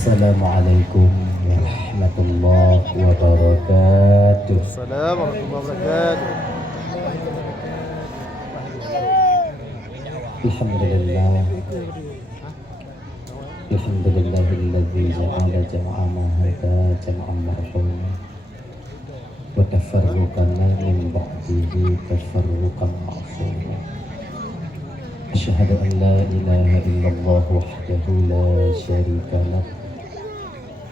Assalamualaikum warahmatullahi wabarakatuh. Assalamualaikum warahmatullahi Alhamdulillah. Alhamdulillahilladzi ja'ala jam'ana hadza jam'an marhuma wa tafarruqana min ba'dihi tafarruqan ma'suma. Asyhadu an la ilaha illallah wahdahu la syarika lah.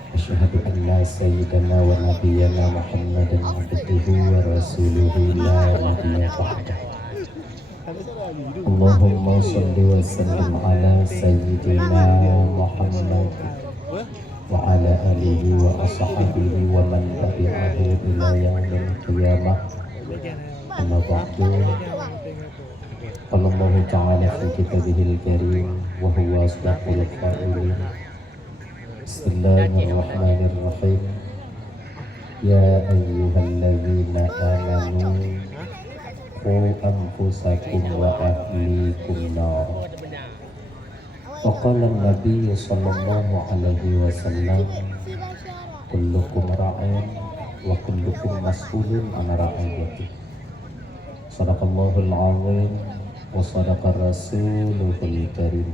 Asyhadu anna sayyidana wa nabiyyana Muhammadan abduhu wa rasuluhu la nabiyya ba'dah. Allahumma shalli wa sallim ala sayyidina Muhammad wa ala alihi wa ashabihi wa man tabi'ahu ila yaumil qiyamah. Amma ba'du. Qala Allah ta'ala fi kitabihil karim wa huwa asdaqul qa'ilin. Bismillahirrahmanirrahim. Ya ayyuhalladzina amanu qu anfusakum wa ahlikum nar. Wa qala an-nabiy sallallahu alaihi wasallam, kullukum ra'in wa kullukum mas'ulun an ra'iyatihi. Sadaqallahul azim wa sadaqa rasuluhul karim.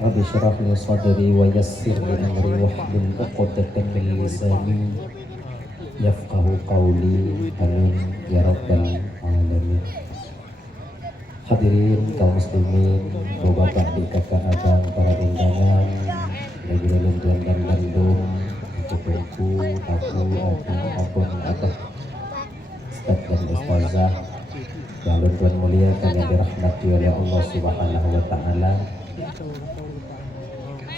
Rabbi syrah li sadri wa yassir li amri wahlul 'uqdatam min lisani yafqahu qawli. Amin ya rabbal alamin. Hadirin kaum muslimin, bapak, adik, kakak, abang, para undangan, negeri tuan dan gandum, cucuku, aku, maupun abah, ustaz dan ustazah yang tuan muliakan yang dirahmati oleh Allah Subhanahu wa taala.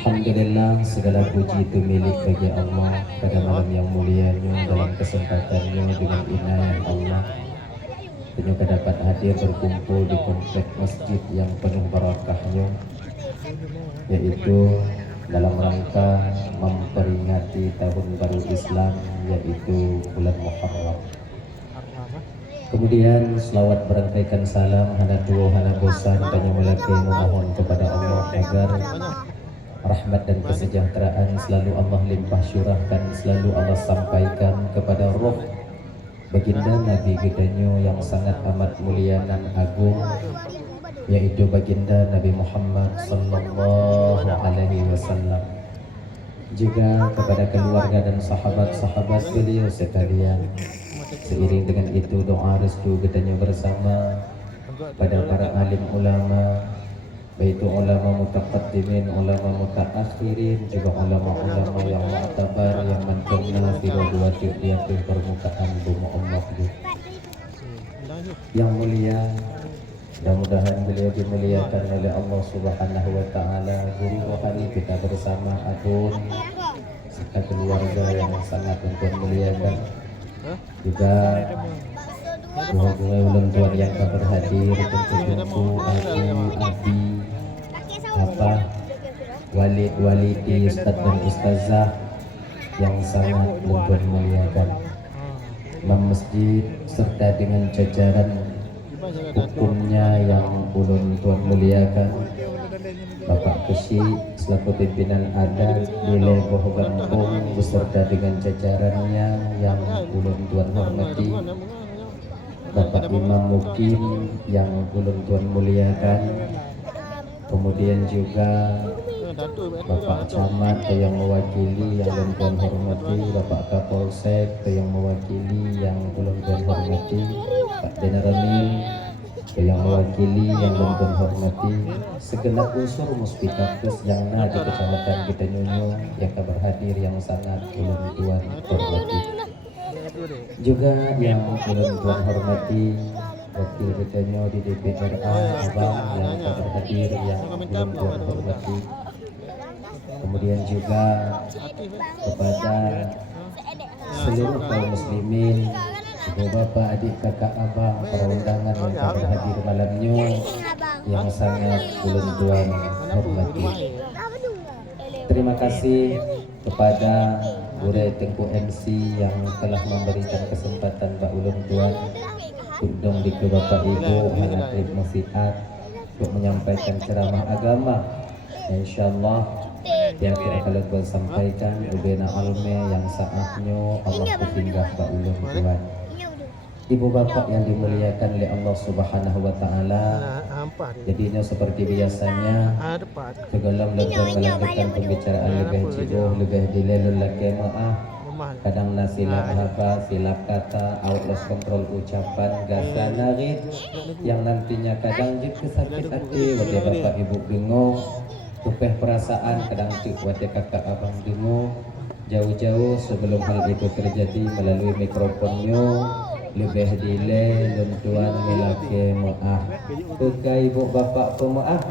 Alhamdulillah, segala puji itu milik bagi Allah pada malam yang mulianya, dalam kesempatannya dengan inayah Allah penyuka dapat hadir berkumpul di komplek masjid yang penuh barakahnya, yaitu dalam rangka memperingati tahun baru Islam, yaitu bulan Muharram. Kemudian selawat berantaikan salam hana dua hana bosan tanya melaki memohon kepada Allah agar rahmat dan kesejahteraan selalu Allah limpah syurahkan, selalu Allah sampaikan kepada roh baginda Nabi Gedanyo yang sangat amat mulia dan agung, yaitu baginda Nabi Muhammad sallallahu alaihi wasallam, juga kepada keluarga dan sahabat-sahabat beliau sekalian. Seiring dengan itu doa restu Gedanyo bersama pada para alim ulama, baik itu ulama mutaqaddimin, ulama mutaakhirin, juga ulama-ulama yang mu'tabar, yang menkenal firadwati di permukaan bumi Allah yang mulia. Mudah-mudahan beliau dimuliakan oleh Allah Subhanahu wa taala. Guru rohani kita bersama Adun serta keluarga yang sangat muliakan, juga dua-dua ulang tuan yang berhadir, tentu abi, apa, walid-walidi, ustaz dan ustazah yang sangat tuan muliakan, imam masjid serta dengan jajaran hukumnya yang ulun tuan muliakan, Bapak Kesi selaku pimpinan adat di Leboh Gampung beserta dengan jajarannya yang ulun tuan hormati, Bapak Imam Mukim yang ulun tuan muliakan, kemudian juga Bapak Camat yang mewakili yang ulun tuan hormati, Bapak Kapolsek yang mewakili yang ulun tuan hormati, Pak Denaramin yang mewakili yang ulun tuan hormati, segenap unsur muspitakus yang ada di kecamatan Gedanyo yang berhadir yang sangat ulun tuan hormati, juga yang ulun tuan hormati wakil Gedanyo di DPRA Abang yang berhadir yang ulun tuan hormati, kemudian juga kepada seluruh kaum muslimin, ibu bapak, adik, kakak, abang, para undangan yang berhadir malamnya yang sangat ulun tuan hormati. Terima kasih kepada Gure Tengku MC yang telah memberikan kesempatan Mbak Ulun Tuan undang di ke Bapak Ibu anak nasihat untuk menyampaikan ceramah agama. Insyaallah Setiap kalau kau sampaikan ubena alme yang saatnya Allah kutinggah ba ulun tuan. Ibu bapak yang dimuliakan oleh Allah Subhanahu wa taala. Jadinya seperti biasanya segala melakukan melakukan pembicaraan lebih jauh lebih dilelul lagi maaf. Kadang silap apa, silap kata, out lost control ucapan, gasa narit yang nantinya kadang jadi sakit hati, wate bapak ibu bingung, tupeh perasaan, kadang cik wate kakak abang bingung. Jauh-jauh sebelum hal itu terjadi melalui mikrofonnya lebih dile lentuan melake maaf. Ke ibu bapak pemaaf.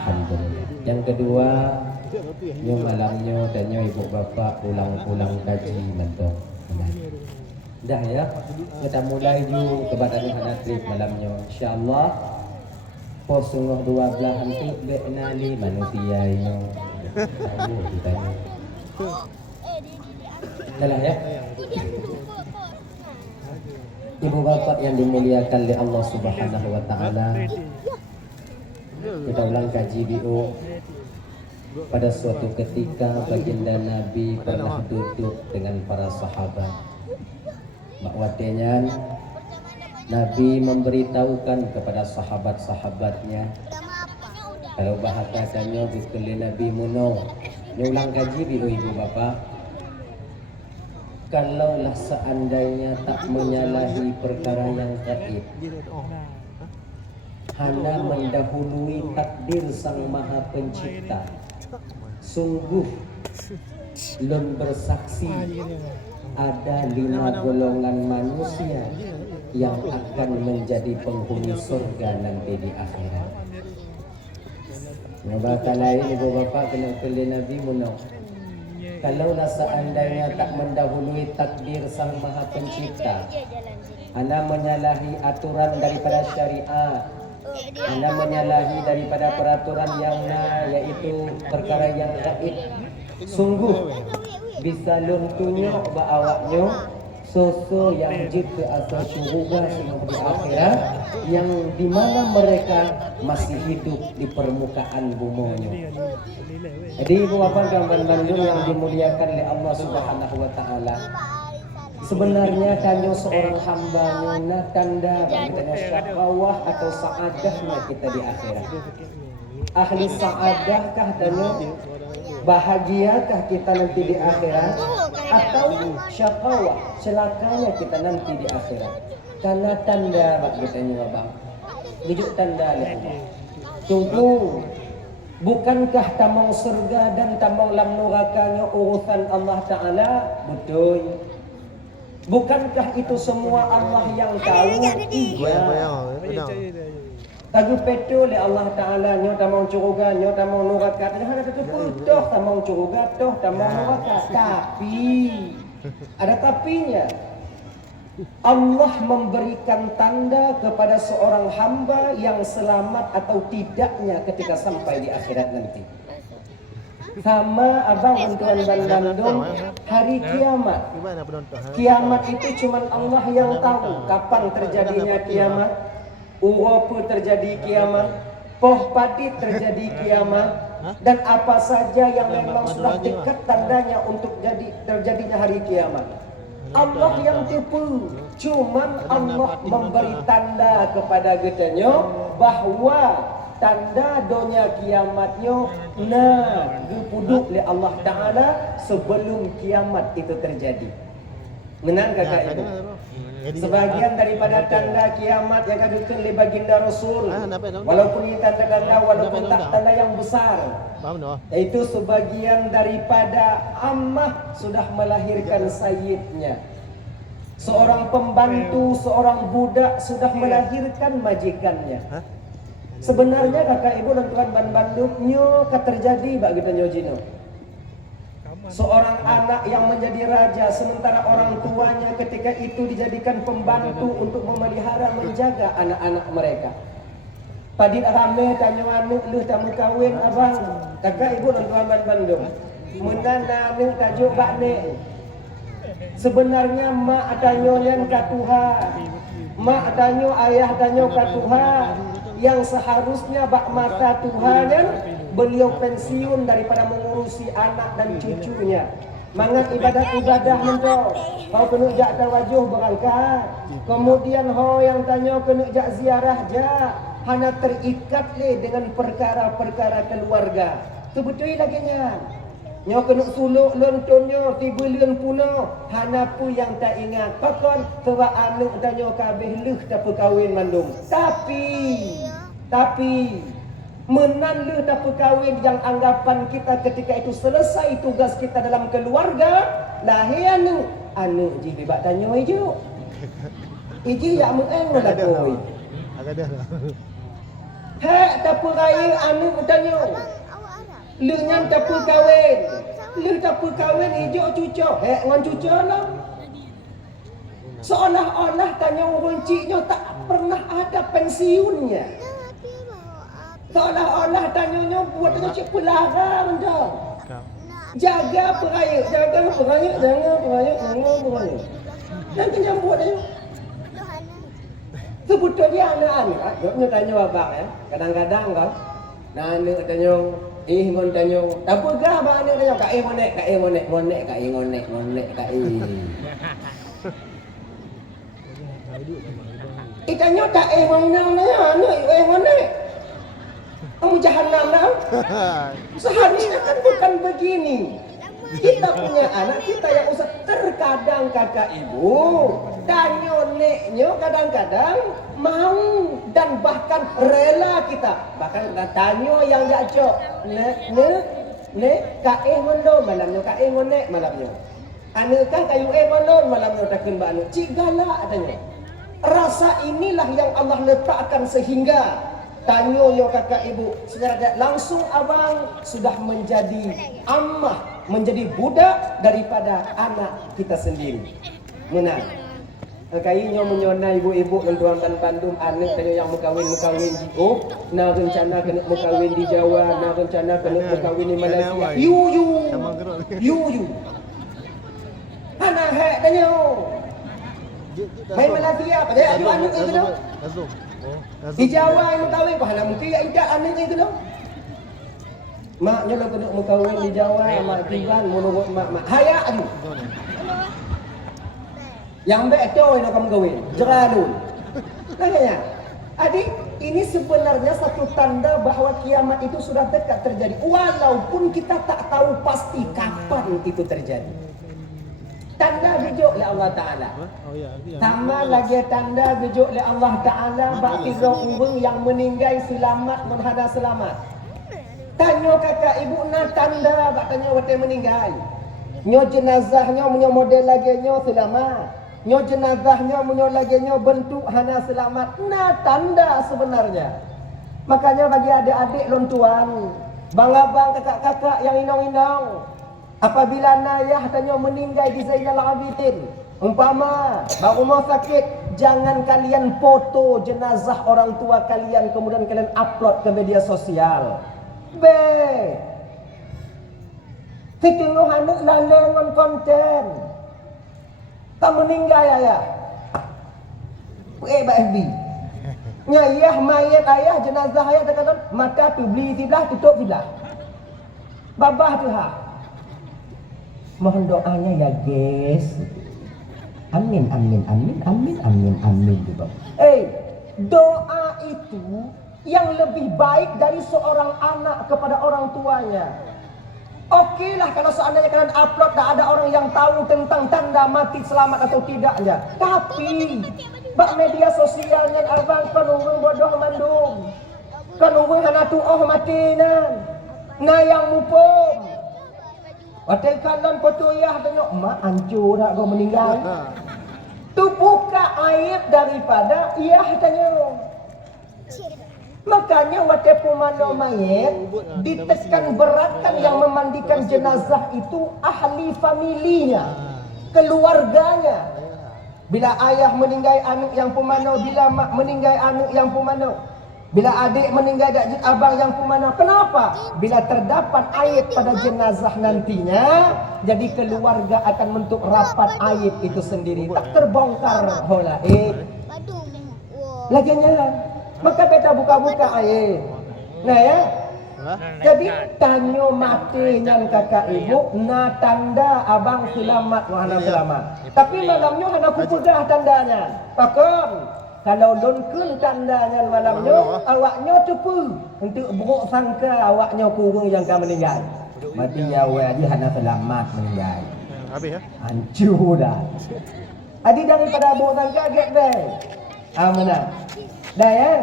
Alhamdulillah. Yang kedua, nyo malamnya dan nyo ibu bapak pulang-pulang kaji mentong. Dah ya, kita mulai ju kebadan hanatrif malamnya. Insyaallah pos sungguh 12 nanti benali manusia ini. Tahu kita. Dah ya. Ibu bapak yang dimuliakan oleh Allah Subhanahu wa taala. Kita ulang kaji BO. Pada suatu ketika baginda Nabi pernah duduk dengan para sahabat. Makwatenya Nabi memberitahukan kepada sahabat-sahabatnya kalau bahasanya bikuli Nabi muno. Ulang kaji BO ibu bapak. Kalaulah seandainya tak menyalahi perkara yang gaib, hanya mendahului takdir Sang Maha Pencipta, sungguh lun bersaksi ada 5 golongan manusia yang akan menjadi penghuni surga nanti di akhirat. Ngobatan lain ibu bapak kena pilih Nabi muno. Kalaulah seandainya tak mendahului takdir Sang Maha Pencipta, anda menyalahi aturan daripada syariat, anda menyalahi daripada peraturan yang yaitu perkara yang gaib, sungguh bisa luntunya baawaknya soso yang jika asal syurga sehingga di akhirat yang dimana mereka masih hidup di permukaan bumi. Jadi ibu bapak gambar Bandung yang dimuliakan oleh Allah Subhanahu wa taala. Sebenarnya kanyo seorang hambanya tanda bagaimana syakawah atau saadahnya kita di akhirat. Ahli saadahkah danyo? Bahagiakah kita nanti di akhirat atau syakawah celakanya kita nanti di akhirat? Karena tanda bagitanya bang. Hidup tanda Allah. Tunggu. Bukankah tamang surga dan tamang lam nerakanya urusan Allah Ta'ala? Betul. Bukankah itu semua Allah yang tahu? Iya. Tagu peto le Allah Ta'ala nyo tamang curuga nyo tamang neraka. Jangan ada tuh tamang curuga toh tamang neraka. Tapi ada tapinya. Allah memberikan tanda kepada seorang hamba yang selamat atau tidaknya ketika sampai di akhirat nanti. Sama abang Antuan Bandung hari kiamat. Kiamat itu cuma Allah yang tahu kapan terjadinya kiamat, uropu terjadi kiamat, poh padi terjadi kiamat, dan apa saja yang memang sudah dekat tandanya untuk terjadinya hari kiamat. Allah yang tipu, cuman Allah memberi tanda kepada kitanya bahwa tanda dunia kiamatnya dipuduk oleh Allah Ta'ala sebelum kiamat itu terjadi. Menang kakak ibu? Sebagian daripada tanda kiamat yang akan oleh baginda Rasul, walaupun ini tanda-tanda walaupun tak tanda yang besar, yaitu sebagian daripada ammah sudah melahirkan sayyidnya, seorang pembantu, seorang budak sudah melahirkan majikannya. Sebenarnya kakak ibu dan tuan Bandung nyo terjadi bagi kita nyojino. Seorang anak yang menjadi raja sementara orang tuanya ketika itu dijadikan pembantu untuk memelihara menjaga anak-anak mereka. Padit rame tanya anu lu tamu kawin abang kakak ibu dan tuan Bandung. Menana anu tajuk bakne. Sebenarnya mak adanyo yang katuha. Mak adanyo ayah adanyo katuha yang seharusnya bak mata Tuhan beliau pensiun daripada mengurusi anak dan cucunya. Mangat ibadah-ibadah mendo, kau kena jak tawajuh berangkat. Kemudian ho yang tanya kena jak ziarah jak, hana terikat le dengan perkara-perkara keluarga. Tu betul lagi nya. Nyo kena suluk lontonyo tiba leun puno, hana pu yang tak ingat. Pakon sebab anak tanya kabeh leuh tak perkahwin mandung. Tapi menan leuh tak perkahwin yang anggapan kita ketika itu selesai tugas kita dalam keluarga, lahir anu ji bebak tanya ijo. Iji yak meeng dah koi. Agak dah. Hak tak perkahwin anu tanya. Leuh ngan tak perkahwin. Leuh tak perkahwin ijo cucu. Ngan cucu lah. Seolah-olah tanya orang ciknya tak pernah ada pensiunnya. Seolah-olah tanyanya buat tanya cik pelarang dah. Jaga peraya, jangan peraya. Dan kenyang buat dia. Sebetulnya anak-anak, jawabnya tanya abang ya. Kadang-kadang kan, anak tanya, ngon tanya, tak apa ke abang anak tanya, monek. Tanya tak mana anak monek. Kamu jahanam dah. Seharusnya kan bukan begini. Kita punya anak kita yang usah terkadang kakak ibu tanya neknya kadang-kadang mau dan bahkan rela kita bahkan tanya yang jacok ne kae ngono malamnya kae ngonek malamnya anu kan kayu ngono malamnya takkan ba anu cik galak katanya. Rasa inilah yang Allah letakkan sehingga tanya yo kakak ibu secara langsung abang sudah menjadi ammah, menjadi budak daripada anak kita sendiri. Menang. Kayaknya menyona ibu-ibu dan tuan dan Bandung anak tanya yang mengkawin di nah rencana kena mengkawin di Jawa, nah rencana kena mengkawin di Malaysia. You. Anak hak tanya. Hai Malaysia, pada ada anak itu dah. Di Jawa yang mengkawin, pahala mungkin ya ingat anaknya itu dah. Maknya lo kena mengkawin di Jawa, mak tiban, menurut mak. Hayak tu. Yang betul yang kamu kawin, jeralun. Tanya, adik, ini sebenarnya satu tanda bahawa kiamat itu sudah dekat terjadi. Walaupun kita tak tahu pasti kapan itu terjadi. Tanda bejuk oleh Allah Ta'ala. Sama lagi tanda bejuk oleh Allah Ta'ala bagi orang yang meninggal selamat menghadap selamat. Tanya kakak ibu na tanda bak tanya wate meninggal. Nyo jenazahnya menyo model lagi nyo selamat. Nyo jenazahnya menyo lagi nyo bentuk hana selamat. Na tanda sebenarnya. Makanya bagi adik-adik lontuan, bang abang kakak-kakak yang inong-inong, apabila nayah tanya meninggal di Zainal Abidin, umpama bang rumah sakit, jangan kalian foto jenazah orang tua kalian kemudian kalian upload ke media sosial. Tengok anak lalengan konten. Tak meninggal ayah. FB. Nyayah mayat ayah jenazah ayah kata mata tu beli sebelah tutup sebelah. Babah tu ha. Mohon doanya ya guys. Amin juga. Doa itu yang lebih baik dari seorang anak kepada orang tuanya. Okeylah kalau seandainya kalian upload tak ada orang yang tahu tentang tanda mati selamat atau tidaknya. Tapi bak media sosialnya abang penunggu bodoh mandung. Penunggu hana tuoh mati na yang mupum. Watai kanan foto ya tengok mak hancur dah kau meninggal. Tu buka aib daripada ia tanya. Makanya waktu pemandang mayat ditekan beratkan yang memandikan jenazah itu ahli familinya, keluarganya. Bila ayah meninggal anak yang pemandang, bila mak meninggal anak yang pemandang, bila adik meninggal abang yang pemandang. Kenapa? Bila terdapat aib pada jenazah nantinya, jadi keluarga akan bentuk rapat aib itu sendiri, tak terbongkar hola laginya. Maka beta buka-buka air. Nah ya, Jadi tanya mati nyan kakak ibu, na tanda abang selamat wahana selamat. Tapi malamnya hana ku pedah tandanya. Pakon kalau lunkun tandanya malamnya, awaknya tepu untuk buruk sangka awaknya kurung yang akan meninggal. Mati awak dia hana selamat meninggal. Habis ya? Hancur dah. Adi daripada buruk sangka get back. Amanah. Dah ya.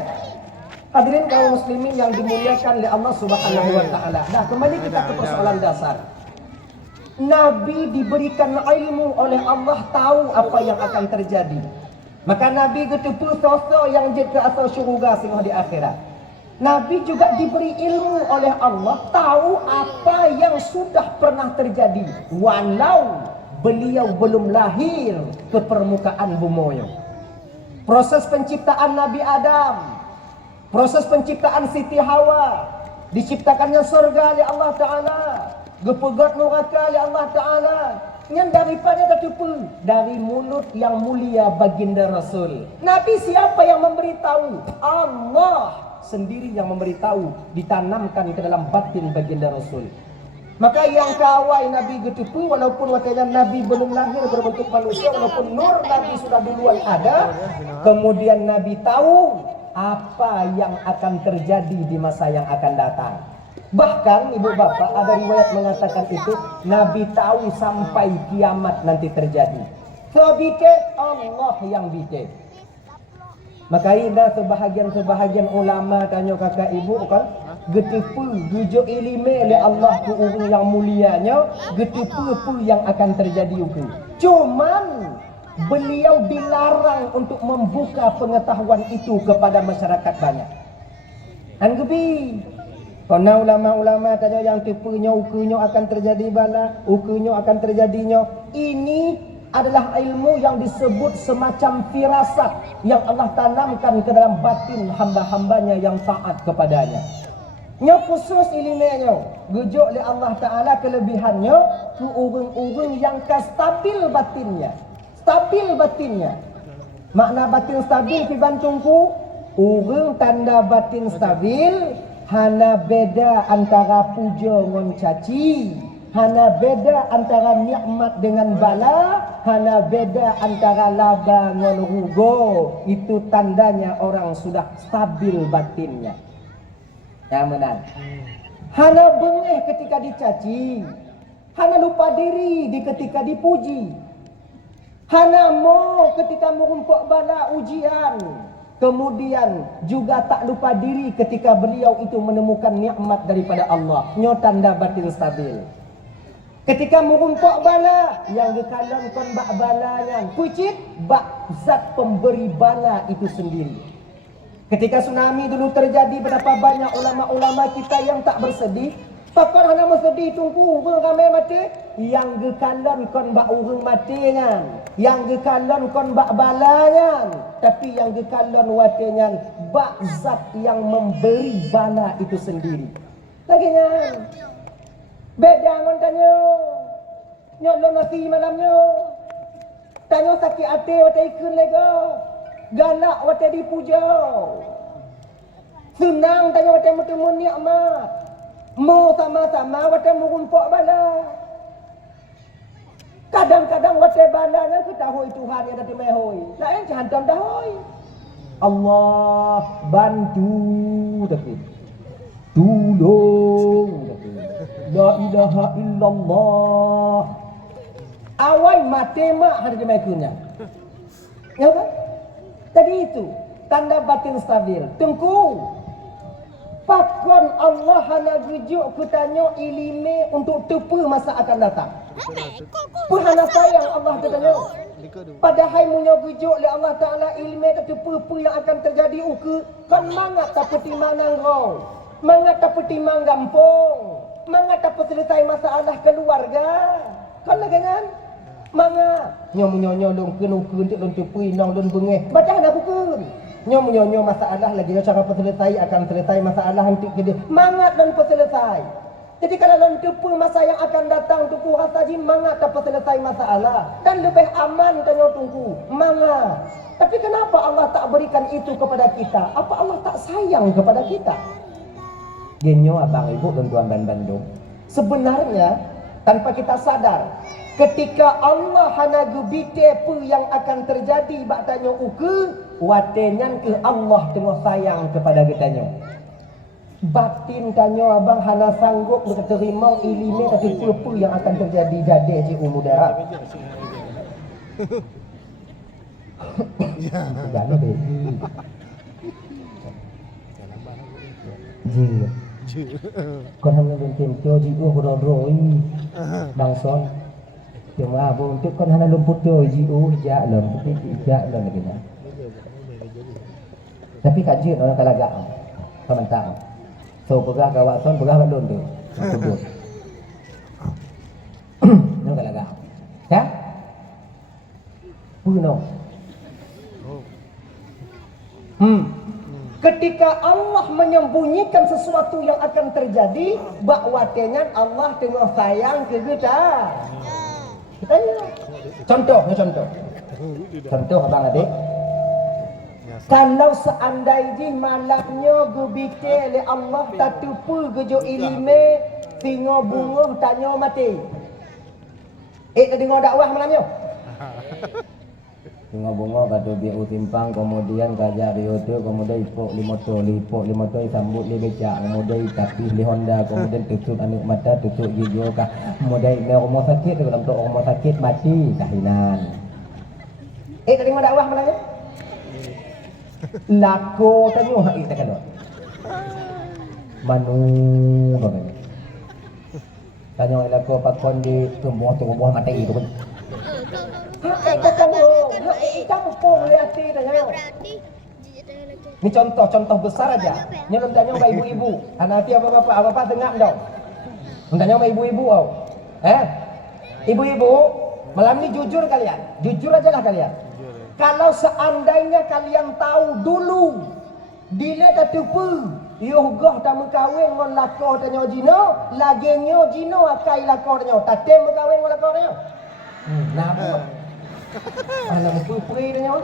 Hadirin kaum muslimin yang dimuliakan oleh Allah Subhanahu wa taala. Dah kembali kita ke persoalan dasar. Nabi diberikan ilmu oleh Allah tahu apa yang akan terjadi. Maka Nabi ketupu sosok yang jid ke asal syurga sehingga di akhirat. Nabi juga diberi ilmu oleh Allah tahu apa yang sudah pernah terjadi walau beliau belum lahir ke permukaan bumi. Proses penciptaan Nabi Adam, proses penciptaan Siti Hawa, diciptakannya surga oleh Allah Ta'ala, gepegat neraka oleh Allah Ta'ala, yang daripada tertipu dari mulut yang mulia baginda Rasul. Nabi siapa yang memberitahu? Allah sendiri yang memberitahu, ditanamkan ke dalam batin baginda Rasul. Maka yang kawai Nabi getipu walaupun wakilnya Nabi belum lahir berbentuk manusia, walaupun nur Nabi sudah duluan ada, kemudian Nabi tahu apa yang akan terjadi di masa yang akan datang. Bahkan ibu bapak ada riwayat mengatakan itu Nabi tahu sampai kiamat nanti terjadi. Sebite Allah yang bite. Maka indah sebahagian ulama tanya kakak ibu kan, getipu gujuk ilime oleh Allah ku urung yang mulianya, getipu pun yang akan terjadi itu. Cuman beliau dilarang untuk membuka pengetahuan itu kepada masyarakat banyak. Anggebi, karena ulama-ulama tanya yang tipunya ukunya akan terjadi bala, ukunya akan terjadinya. Ini adalah ilmu yang disebut semacam firasat yang Allah tanamkan ke dalam batin hamba-hambanya yang taat kepadanya. Nya khusus ilmunya, gujuk oleh Allah Ta'ala kelebihannya ke urung-urung yang stabil batinnya. Stabil batinnya. Makna batin stabil dibantungku, urung tanda batin stabil, hana beda antara puja dengan caci, hana beda antara nikmat dengan bala, hana beda antara laba dengan rugo. Itu tandanya orang sudah stabil batinnya. Yang benar. Hana bengeh ketika dicaci, hana lupa diri di ketika dipuji, hana mo ketika merumpuk bala ujian, kemudian juga tak lupa diri ketika beliau itu menemukan nikmat daripada Allah. Nyo tanda batin stabil. Ketika merumpuk bala, yang gekalan kon bak balanya, kucit bak zat pemberi bala itu sendiri. Ketika tsunami dulu terjadi, berapa banyak ulama-ulama kita yang tak bersedih. Pakar hana bersedih tunggu urung ramai mati. Yang gekalan kon bak urung matinya, yang gekalan kon bak balanya, tapi yang gekalan watinya bak zat yang memberi bala itu sendiri. Laginya beda ngon tanyo. Nyolong nasi malamnya. Tanyo sakit hati watai ikun lego. Galak watai dipuja. Senang tanyo watai bertemu nikmat. Mu sama-sama watai merumpuk bala. Kadang-kadang watai balanya kita hui Tuhan yang tadi mehoi. Lain jantan dah hoi. Allah bantu tapi. Tolong tapi. La ilaha illallah. Awai mati mak hari demikiannya. Ya kan? Tadi itu tanda batin stabil. Tengku. Pakon Allah hana gujuk kutanya ilime untuk tepu masa akan datang. Puhana sayang Allah katanya. Padahal munya gujuk oleh Allah Ta'ala ilime tepu yang akan terjadi uke. Kan mangat tak peti manang rau. Mangat tak peti manggampung. Mangat tak selesai masalah keluarga. Kan lagi kan? Manga nyomu-nyonyo long kenu-kenu untuk tepui nong don bengeh. Baca nak pukul. Nyomu-nyonyo masalah lagi cara selesai akan selesai masalah untuk dia. Mangat dan selesai. Jadi kalau don tepui masa yang akan datang tuku hasaji mangat tak selesai masalah dan lebih aman tanyo tunggu. Manga. Tapi kenapa Allah tak berikan itu kepada kita? Apa Allah tak sayang kepada kita? Genyo abang ibu tuan dan bandung. Sebenarnya tanpa kita sadar, ketika Allah hana gebite apa yang akan terjadi bak tanya uke, watenyan ke Allah tengah sayang kepada kita. Batin tanya abang hana sanggup menerima ilmu tapi apa yang akan terjadi dade ji umudara. Jangan deh. Ji. Con hanya bentin cho ji rồi bang son. Cuma abang untuk con hanya lumput cho ji ja lem tapi ja lem lagi na. Tapi kaji orang kalaga. Komentar. So pegah kawasan pegah bandun tu. Sebut. Nang kalaga. Ya? Puno. Ketika Allah menyembunyikan sesuatu yang akan terjadi, bakwatenya Allah tengah sayang ke kita. Kitanya. Contoh abang adik. Kalau seandainya malamnya gebite oleh Allah tak tupu gejo ilime singo bunga tanya mati. Tak dengar dakwah malamnya. Singo bunga kata biu timpang kemudian kajak rioto kemudian ipok limoto sambut li becak kemudian tapi li Honda kemudian tutup anik mata tutup gigi kah kemudian rumah sakit dalam tu rumah sakit mati tahinan. Tak dengar dakwah malamnya. Lako tanyo ha ita kalo. Manu bagay. Tanyo lako pakon di tumbuh mata itu kan. Ha ita kalo. Ha ita pupung liati tanyo. Ini contoh besar aja. Nyelum tanyo ba ibu-ibu. Anak apa tengah dong. Tanyo ba ibu-ibu au. Ibu-ibu, malam ni jujur kalian. Jujur aja lah kalian. Kalau seandainya kalian tahu dulu dile tatupu yogoh tak mengkawin ngon lako tanyo jino lagenyo jino akai lako tanyo tatem mengkawin ngon lako tanyo napa ana mupupri tanyo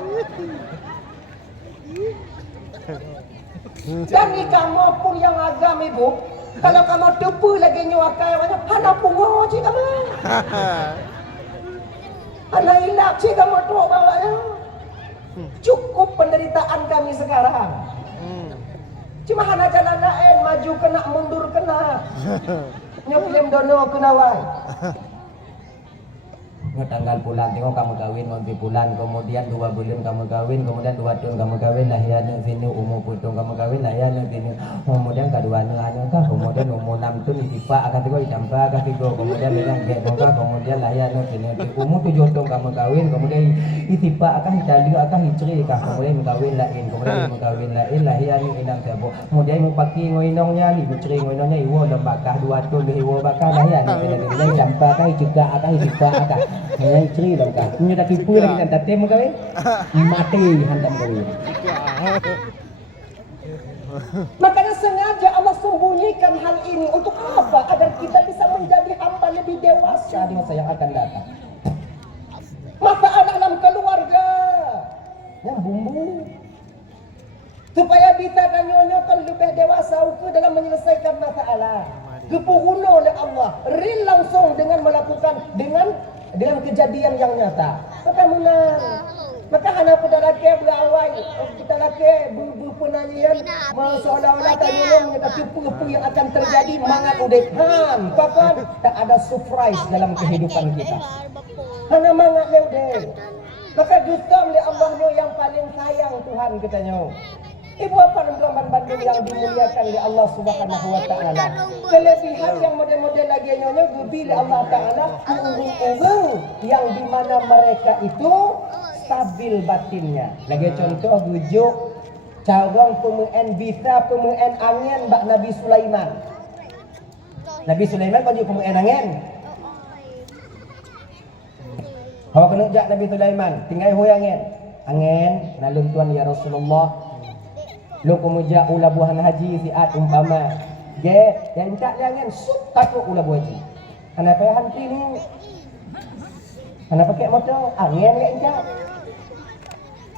dan ni kamu pun yang agam ibu kalau kamu tupu lagenyo akai tanyo hana pungo ci kamu hana ilap ci kamu tu bawanya. Cukup penderitaan kami sekarang. Cuma hana jalan lain maju kena mundur kena. Nyoplim dono kena wai. Tanggal bulan tengok kamu kawin nanti bulan kemudian 2 bulan kamu kawin kemudian 2 tahun kamu kawin lahiran sini umur putung kamu kawin lahiran sini kemudian kedua hanya kah kemudian umur 6 tahun ditipa akan tiga ditambah akan tiga kemudian dengan get muka kemudian lahiran sini umur 7 tahun kamu kawin kemudian ditipa akan hijali akan hijri kah kemudian kawin lain kemudian kawin lain lahiran inang sabo kemudian mau pakai ngoinongnya ni hijri ngoinongnya iwo lembakah 2 tahun iwo bakah lahiran ini ditambah akan juga akan ditipa akan hanya istri dong kak, punya tak tipu lagi dan tak temu kawin, mati hantam kawin. Makanya sengaja Allah sembunyikan hal ini untuk apa? Agar kita bisa menjadi hamba lebih dewasa di masa yang akan datang. Masalah dalam keluarga yang bumbu supaya bisa kan lebih dewasa dalam menyelesaikan masalah. Kepuhuno oleh Allah, real langsung dengan melakukan dengan kejadian yang nyata. Maka menang. Maka hana pada laki berawai, kita laki berpenanyian seolah-olah tanya menyatakan apa yang akan terjadi mangat udehan. Pakan tak ada surprise dalam kehidupan kita. Hana mangat leude. Maka dusta oleh Allah yang paling sayang Tuhan katanya. Ibu apa dan bandung yang dimuliakan oleh Allah Subhanahu wa taala. Kelebihan yang model-model lagi nyonya gubi oleh Allah taala urung-urung yang di mana mereka itu stabil batinnya. Lagi contoh bujuk carong pemen bisa pemen angin bak Nabi Sulaiman. Nabi Sulaiman kan juga pemen angin. Hawa kena jak Nabi Sulaiman tinggal hoy angin nalun tuan ya Rasulullah. Lu kemuja ulah buahan haji siat umpama. Ge, yang tak jangan sut takut ulah buah haji. Kenapa hanti ni? Kenapa pakai motor? Angin ke enggak?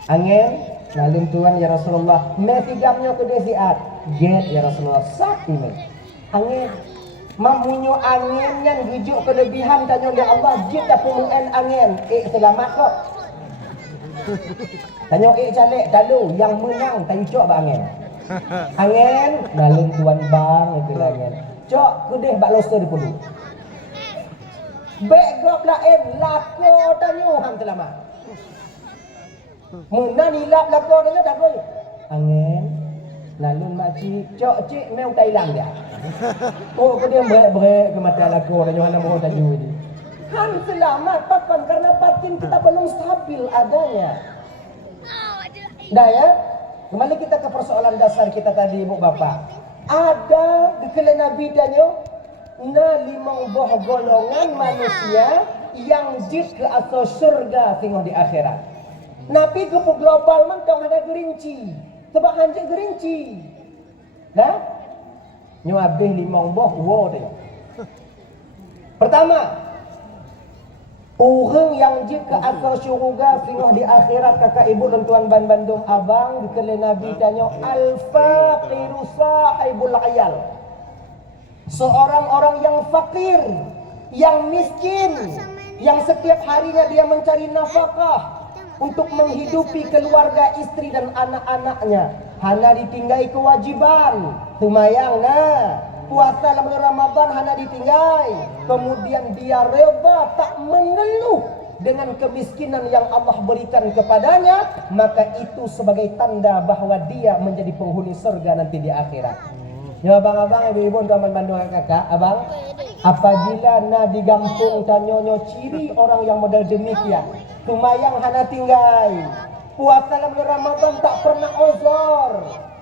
Angin, nalun tuan ya Rasulullah. Mesigamnya ke dia siat. Get ya Rasulullah sakti men. Angin mamunyo angin yang gijuk kelebihan tanya dia Allah jid dah pemuen angin. Selamat kok. Tanya calik dalu yang menang tayu cok ba angin. Angin nalung tuan bang itu angin. Cok kudeh bak loster di pulu. Bek gop lain lako tanya hang selamat. Muna nilap lako tanya dah boleh. Angin nalun makcik cok cik meu Thailand dia. Oh kau dia berat ke mata laku dan Yohana mohon tajuk ini. Han selamat papan karena batin kita belum stabil adanya. Dah ya. Kembali kita ke persoalan dasar kita tadi ibu bapa. Ada di kala Nabi danyo na 5 buah golongan manusia yang jid ke asal surga tengok di akhirat. Nabi ke global man tong ada gerinci. Sebab hanjak gerinci. Dah? Nyo habis 5 buah wow dia. Pertama, orang yang jid ke asal syurga singah di akhirat kakak ibu dan tuan ban bandung abang dikele Nabi tanya al-faqiru sahibul ayal. Seorang orang yang fakir, yang miskin, yang setiap harinya dia mencari nafkah untuk menghidupi keluarga istri dan anak-anaknya. Hana ditinggai kewajiban, tumayang nah. Puasa dalam bulan Ramadan hana ditinggai. Kemudian dia reba tak mengeluh dengan kemiskinan yang Allah berikan kepadanya, maka itu sebagai tanda bahawa dia menjadi penghuni surga nanti di akhirat. Ya abang-abang, ibu-ibu, teman bandung kakak, abang, apabila na digampung tanyonyo ciri orang yang model demikian, tumayang hana tinggai, puasa dalam bulan Ramadan tak pernah ozor,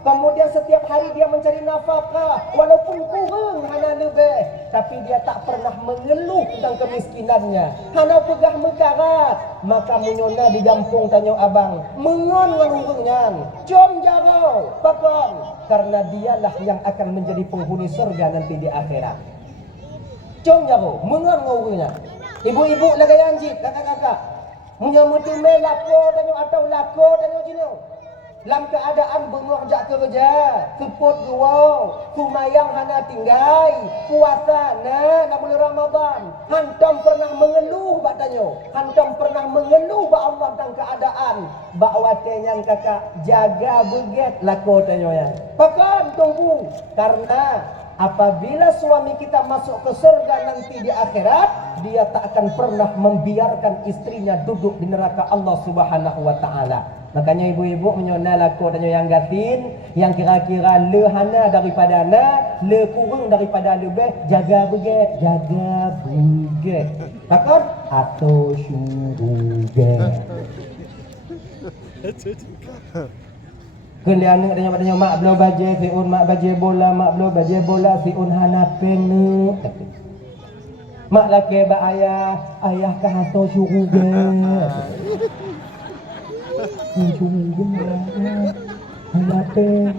kemudian setiap hari dia mencari nafkah, walaupun kurang hana lebih, tapi dia tak pernah mengeluh tentang kemiskinannya, hana pegah mekarat, maka munyona digampung tanyo abang, mengon ngarurungan, jom jaro, pakon, karena dialah yang akan menjadi penghuni surga nanti di akhirat. Jom jaro, mengon ngarurungan. Ibu-ibu lagi anjit, kakak-kakak, menyamutu lako tanyo atau lako tanyo jino. Dalam keadaan bengok jak kerja, seput dua, sumayang hana tinggai, puasa na bulan Ramadan. Hantam pernah mengeluh bak tanyo, hantam pernah mengeluh bak Allah dalam keadaan bak watenyan kakak jaga beget lako tanyo ya. Pakan tunggu karena apabila suami kita masuk ke surga nanti di akhirat, dia tak akan pernah membiarkan istrinya duduk di neraka Allah Subhanahu wa taala. Makanya ibu-ibu menyona laku dan yang gatin, yang kira-kira le hana daripada na, le kurang daripada lebih, jaga beget, jaga beget. Takut atau syurga. Kalian katanya padanya mak belo baje siun mak baje bola mak belo baje bola siun hana penu. Mak laki ba ayah kah atau syurga. Syurga hadape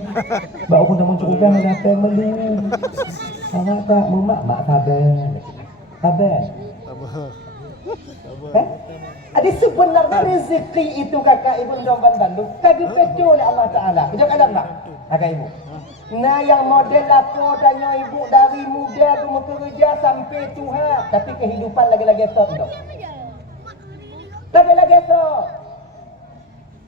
bak aku nak syurga hadape melung sangat tak mak sabar ada sebenarnya rezeki itu kakak ibu domban Bandung kagak peco oleh Allah Ta'ala kejap kadang tak kakak ibu nah yang model aku tanya ibu dari muda aku bekerja sampai tua tapi kehidupan lagi-lagi esok dok lagi-lagi esok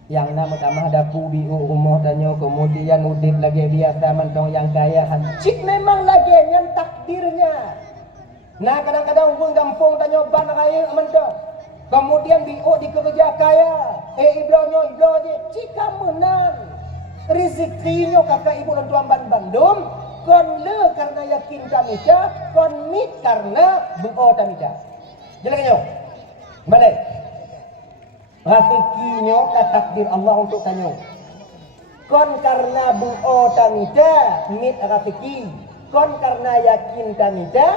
yang nama tamah dapu biu rumah tanyo kemudian udip lagi biasa mentong yang kaya cik memang lagi yang takdirnya. Nah kadang-kadang pun kampung tanyo ban raya mentong kemudian biu di kerja kaya iblo je cika menang rezekinya kakak ibu dan tuan Bandung kon le karena yakin kami kon mit karena buo kami jelakannya balik rezekinya ke takdir Allah untuk tanyo. Kon karena buo tamida mit rezeki. Kon karena yakin tamida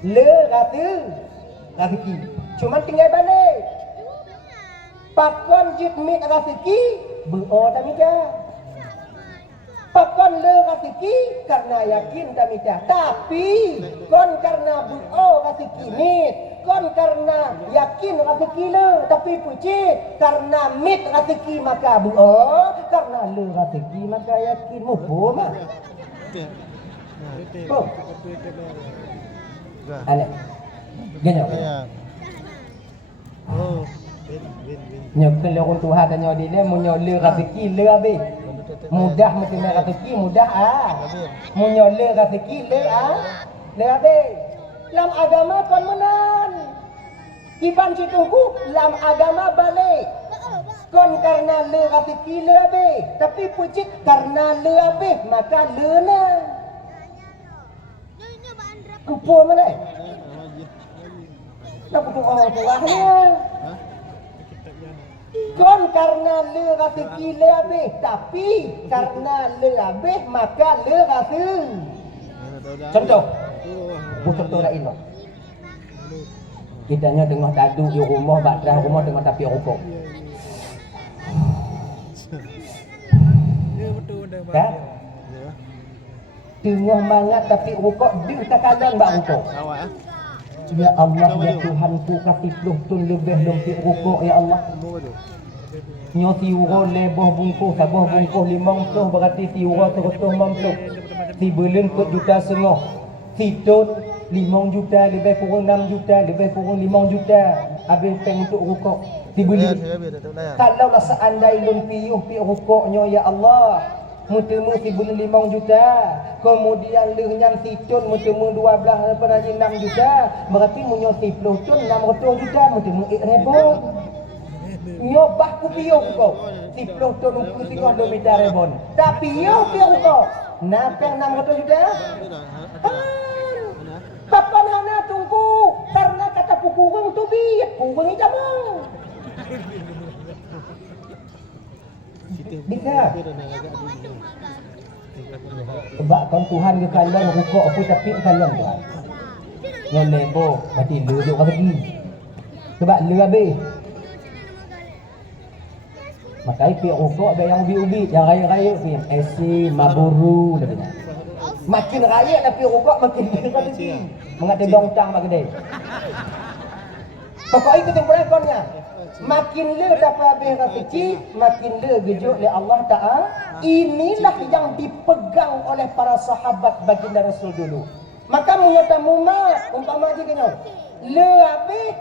le rezeki. Cuma tinggal balik. Pakon jid mit rezeki buo tamida. Pakon le rezeki karena yakin tamida. Tapi kon karena buo rezeki mit kon karena yakin rezeki le tapi puji karena mit rezeki maka buo karena le rezeki maka yakin mupo mah. Oh. Ale. Ganyo. Oh, Nyo kelorong Tuhan tanya dia munyo le rezeki le habis. Mudah mesti rezeki mudah Munyo le rezeki le le habis. Dalam agama kon menan. Kiban situku dalam agama balik. Kon karena le rezeki le habis. Tapi pucik karena le habis maka le na. Kupo mana? Nak kupo orang tuanya. Kon karena le rezeki le habis. Tapi karena le habis maka le rezeki. Contoh. Contoh lain lah. Kitanya dengar dadu di rumah, badrah rumah dengan tapi rokok. Kan? Dengar mangat tapi rokok, dia tak kalah bak rokok. Ya Allah, ya Tuhanku, kasih tun lebih lompi rokok, ya Allah. Nyo siuro leboh bungkus, sabah bungkus 50 berarti siuro 150. Si belin kot juta setengah. Si tut 5 juta, lebih kurang 6 juta, lebih kurang 5 juta. Habis peng untuk rokok. Si belin. Kalaulah seandai lun piuh pi rokoknya, ya Allah. Mutemu si belin 5 juta. Kemudian lehnyang si tut mutemu 12 penajin 6 juta. Berarti munyo si 10 tun 600 juta. Mutemu 8 nyobah ku piuh kau. Si 10 tun ukur 3 meter rebon. Tapi yo piuh kau. Napeng 600 juta? Kapan hana tunggu? Karena kata pukurung tu biat. Kurung ijam. Bisa. Sebab kan Tuhan ke kalian rukuk apa tapi kalian Tuhan. Yang lebo berarti le duk rezeki. Sebab le habis. Makai pi rukuk ada yang ubi-ubi, yang raya-raya pi AC Marlboro lebihnya. Makin raya tapi rokok makin rezeki. Mengata dongtang bagi dia. Pokok itu temporakonnya. Makin le dapat habis rezeki, makin le gejuk oleh Allah Taala. Inilah yang dipegang oleh para sahabat baginda Rasul dulu. Maka mengata mumat umpama je kenyo. Le habis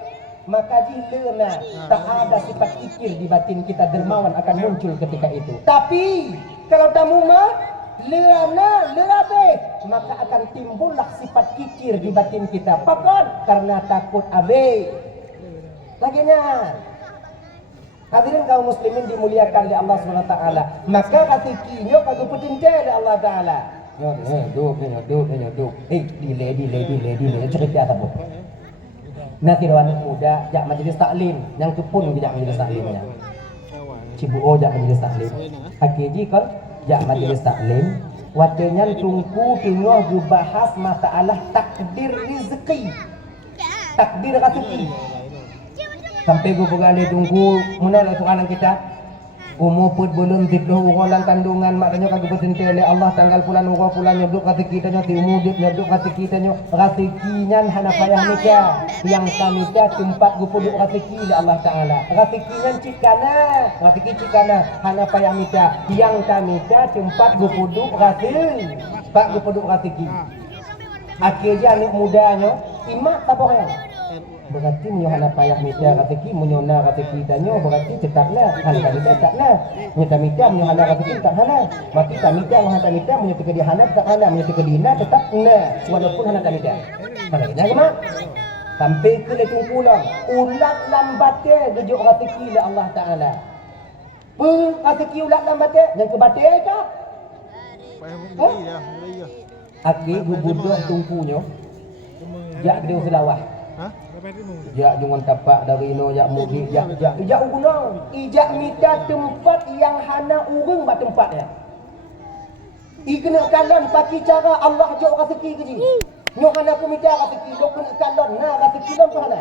maka jilena tak ada sifat kikir di batin kita, dermawan akan muncul ketika itu. Tapi kalau tamu mah leana lerabe maka akan timbullah sifat kikir di batin kita. Pakon karena takut abe. Laginya hadirin kaum muslimin dimuliakan oleh Allah SWT. Maka rezekinya kagak petinta oleh Allah Taala. Yo duk. Delay cerita apa? Nanti anak muda jak majlis taklim, yang kepun jak majlis taklimnya. Cibuo jak majlis taklim. Hakiji kan jak majlis taklim, wadenya tungku tengah dibahas masalah takdir rezeki. Takdir rezeki. Sampai gua pegali tunggu mana lah soalan kita. Umur put belum 30 orang kandungan maknanya kagak bersentuh oleh Allah tanggal bulan urang bulan nyodok rezeki tanya ti umur dia nyodok rezeki tanya rezekinya hana payah nikah yang kami dah tempat gupuduk rezeki oleh Allah Taala rezekinya cikana hana payah nikah yang kami dah tempat gupuduk rezeki pak gupuduk rezeki akhirnya anak mudanya imak apa yang berarti menyohana payah mita rezeki menyona rezeki danyo berarti cetaklah hana mita taklah mita menyohana rezeki tak hana mati mita menyohana mita menyotika di hana tak hana menyotika di hina tetap na walaupun hana mita salahnya kemak sampai ke letung pulang ulat lambatnya gejuk rezeki oleh Allah Taala rezeki ulat lambatnya yang kebatik kah akhir gubudoh tungkunya jak dia selawah ijak jangan tapak dari no yak mugi ijak gunung ijak mita tempat yang hana urang ba tempatnya ikena kalon paki cara Allah jauh rezeki ke ji nyo hana ku mita rezeki do kena kalon na rezeki lam hana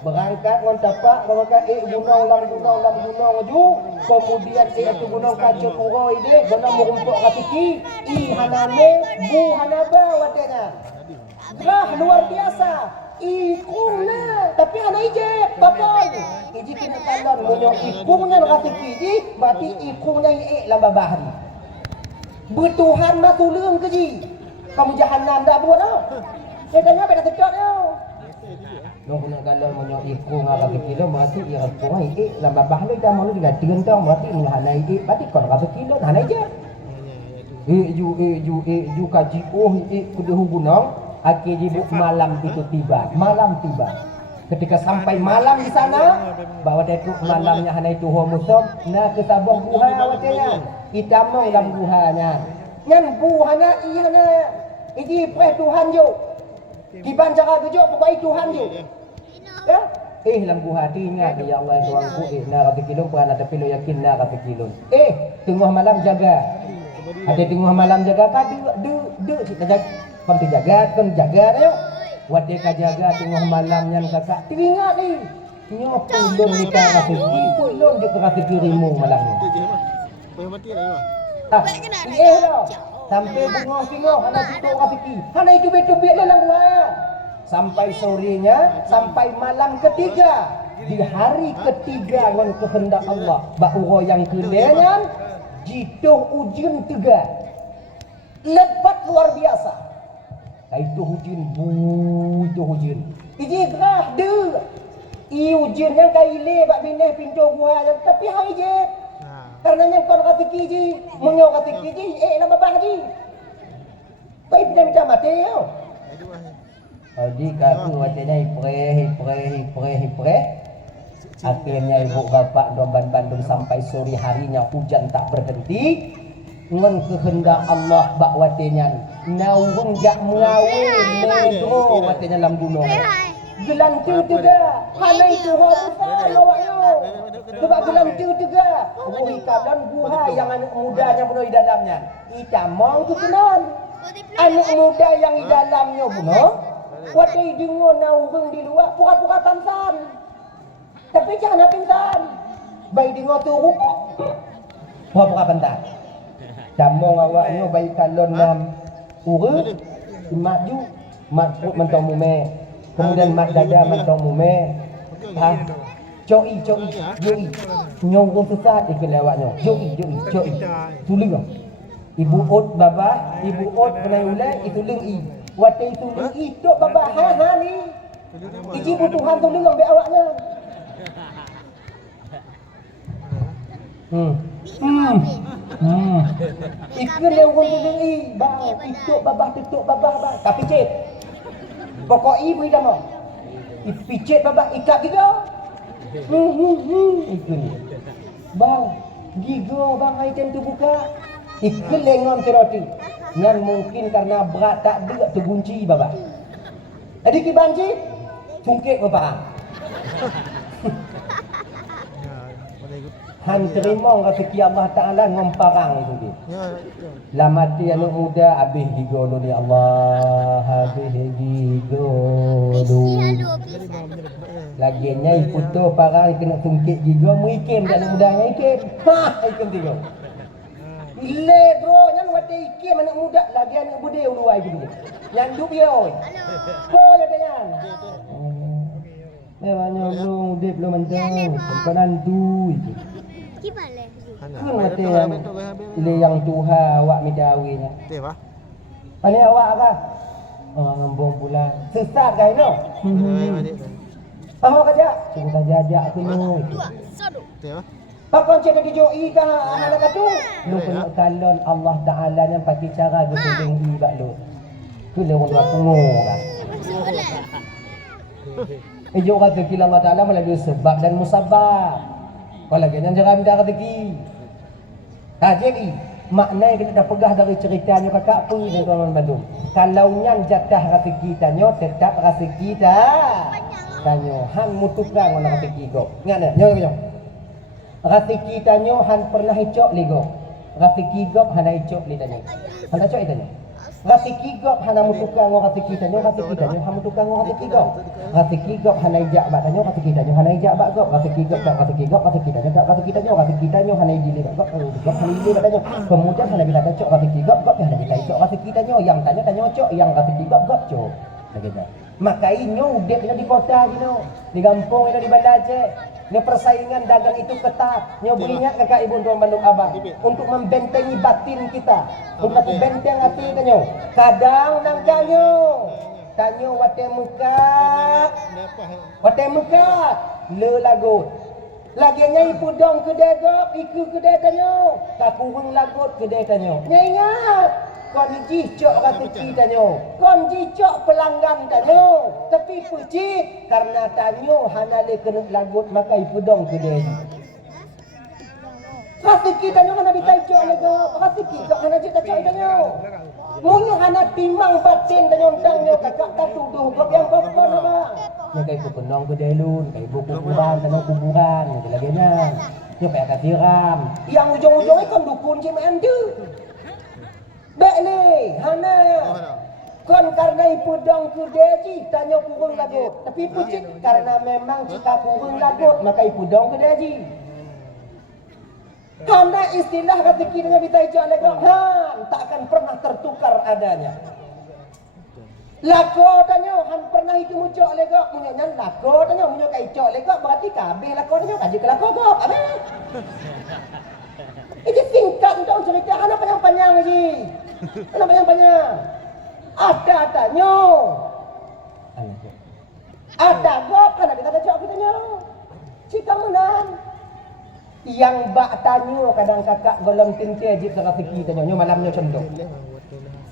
berangkat ngon tapak berangkat gunung lam ju kemudian itu gunung kacau uroi de gunung merumpuk rezeki hanane bu hana ba watena luar biasa ikuna tapi tapi hana ije papon iji kena kalon munyo ipungnya rezeki iji berarti ipungnya lamba bahari bertuhan matulung ke ji kamu jahanam dah buat tau saya tanya apa dah sedot tau nung kena kalon munyo ipung rezeki lo berarti ia ipung lamba bahari dah mau juga tentang berarti hana ije berarti kon rezeki lo hana ije ju kaji kudu gunung akhir jibuk malam itu tiba ketika sampai malam di sana bahwa itu malamnya hana itu homusom na kesabong buha awatnya itamong lam buhanya ngan buhana ihana iji preh Tuhan jo kiban cara bejo pokok Tuhan jo ya lam buha ingat ya Allah tuanku na rafikilun pernah tapi lo yakin na rafikilun tengah malam jaga ada tengah malam jaga ka de kon jaga ayo wade ka jaga tengah malam nyan kakak tingat ni nyo pulun ni ka rasiki pulun je rasiki rimu malam ni mati dah lo sampai tengah hana tutup rasiki hana itu betul-betul dalam buah sampai sorenya sampai malam ketiga di hari ketiga wan kehendak Allah ba'uro yang kedengan jituh ujian tiga lebat luar biasa itu hujan itu hujan iji gerah de hujan yang kaile bak bineh pintu gua tapi hai je karena yang kau kata kiji menyo kata kiji nama bah ji baik dah minta mati yo jadi kaku watenya hipre akhirnya ibu bapak domban Bandung sampai sore harinya hujan tak berhenti ngan kehendak Allah bak watenya naung jak mengawe negro watenya lam gunung gelantu juga hana itu homusa lawaknya sebab gelantu juga ui kalan buha yang anak mudanya bunuh di dalamnya itamong tu kenan anak muda yang di dalamnya bunuh watai dengar naung di luar pura-pura pingsan tapi jangan pingsan baik dengar tu pura-pura pingsan damong awaknya baik kalon nam urut maju matput mentong mume kemudian mat dada mentong mume coi nyongkong sesat ikelawaknya joi tuling ibu ot baba ibu ot penai ulai itu leng watai itu leng tok baba ha ni iji butuhan tuling ambil awaknya Ikut yang orang bang, tutup babah, tapi cek. Pokok ibu dah mau. Picet babah ikat giga. Ikut ni. Bang, giga bang item tu buka. Ikut lengan teroti. Yang mungkin karena berat tak ada tergunci babah. Jadi kibanci, cungkit babah. Han terima rezeki Allah Ta'ala ngomparang itu dia. Lah mati anak muda habis gigolo ni Allah, habis gigolo. Laginya iputo parang kena tungkit gigo muikim dan anak muda ikim. Ikim tiga. Ile bro, nyan wate ikim anak muda lagi anak bude uluai gitu. Yang duk dia oi. Ko ya dengan. Memangnya belum dia belum mantap. Konan tu itu. Kun mati ile yang tuha awak midawinya. Teh bah. Ani awak apa? Ngembong pulang. Sesat kai no? Awak kerja? Kita jajak tu no. Teh bah. Pakon cek di joi ka anak tu. Lu kena kalon Allah Taala yang pakai cara gedeng ibak lu. Tu le orang pengu kan. Ejo kata kila Allah Taala melalui sebab dan musabab. Kalau jangan jangan dah rezeki. Jadi makna yang kita dah pegah dari ceritanya kakak apa dan tuan-tuan Bandung. Kalau nyan jatah rezeki tanyo tetap rezeki dah. Tanyo han mutukang mana rezeki go. Ingat nyo. Rezeki tanyo han pernah icok ligo. Rezeki go han icok li tanyo. Han icok tanyo. Rezeki go han mutukang rezeki tanyo han mutukang rezeki go. Rezeki go han ijak bak tanyo rezeki tanyo han ijak bak go. Rezeki go tak rezeki go rezeki tanyo han ijili bak go. Go han ijili bak tanyo. Kemudian han bila cok rezeki go han bila icok rezeki tanyo yang tanyo cok yang rezeki go cok. Begitu. Maka inyo udek di kota gino, di kampung ini di Banda Aceh. Nyo persaingan dagang itu ketat. Nyo beringat kakak ibu untuk Bandung Abang untuk membentengi batin kita, untuk benteng hati kanyo. Kadang nang kanyo, kanyo wate mukat, le lagut. Laginya ipu dong kedai gop, iku kedai kanyo, kakurung lagut kedai kanyo. Nyo ingat. Kon jicok rezeki tanyo, kon jicok pelanggan tanyo, tapi puji karena tanyo hanale kena lagut maka ipudong kedai. Rezeki tanyo kana bitajok lega, rezeki kok kana jicok tanyo. Munyo hana timang batin tanyo tanyo kakak tatuduh kok yang kokon bang. Ya kai kupenong kedai lun, kai buku kuburan tanyo kuburan, lagi nya. Ya kayak kasiram. Yang ujung-ujungnya kon dukun JMD. Bekni, hana. Kon karena ipu dong kudeji, tanya kurung lagut. Tapi pucit karena memang jika kurung lagut, maka ipu dong kudeji. Hana istilah rezeki dengan kita ijak lagut, tak akan pernah tertukar adanya. Lagu tanya, han pernah itu muncul lagut, menyanyi lagu tanya, muncul kai ijak lagut, berarti kabeh lagu tanya, kaji ke lagu kok, abeh. Ini singkat untuk cerita, hana panjang-panjang lagi. Kenapa yang banyak? Ada tanya. Ada gop kan kita ada jawab kitanya. Cika menang. Yang bak tanya kadang kakak golong tinti ajib sa rezeki tanya nyo malamnya condong.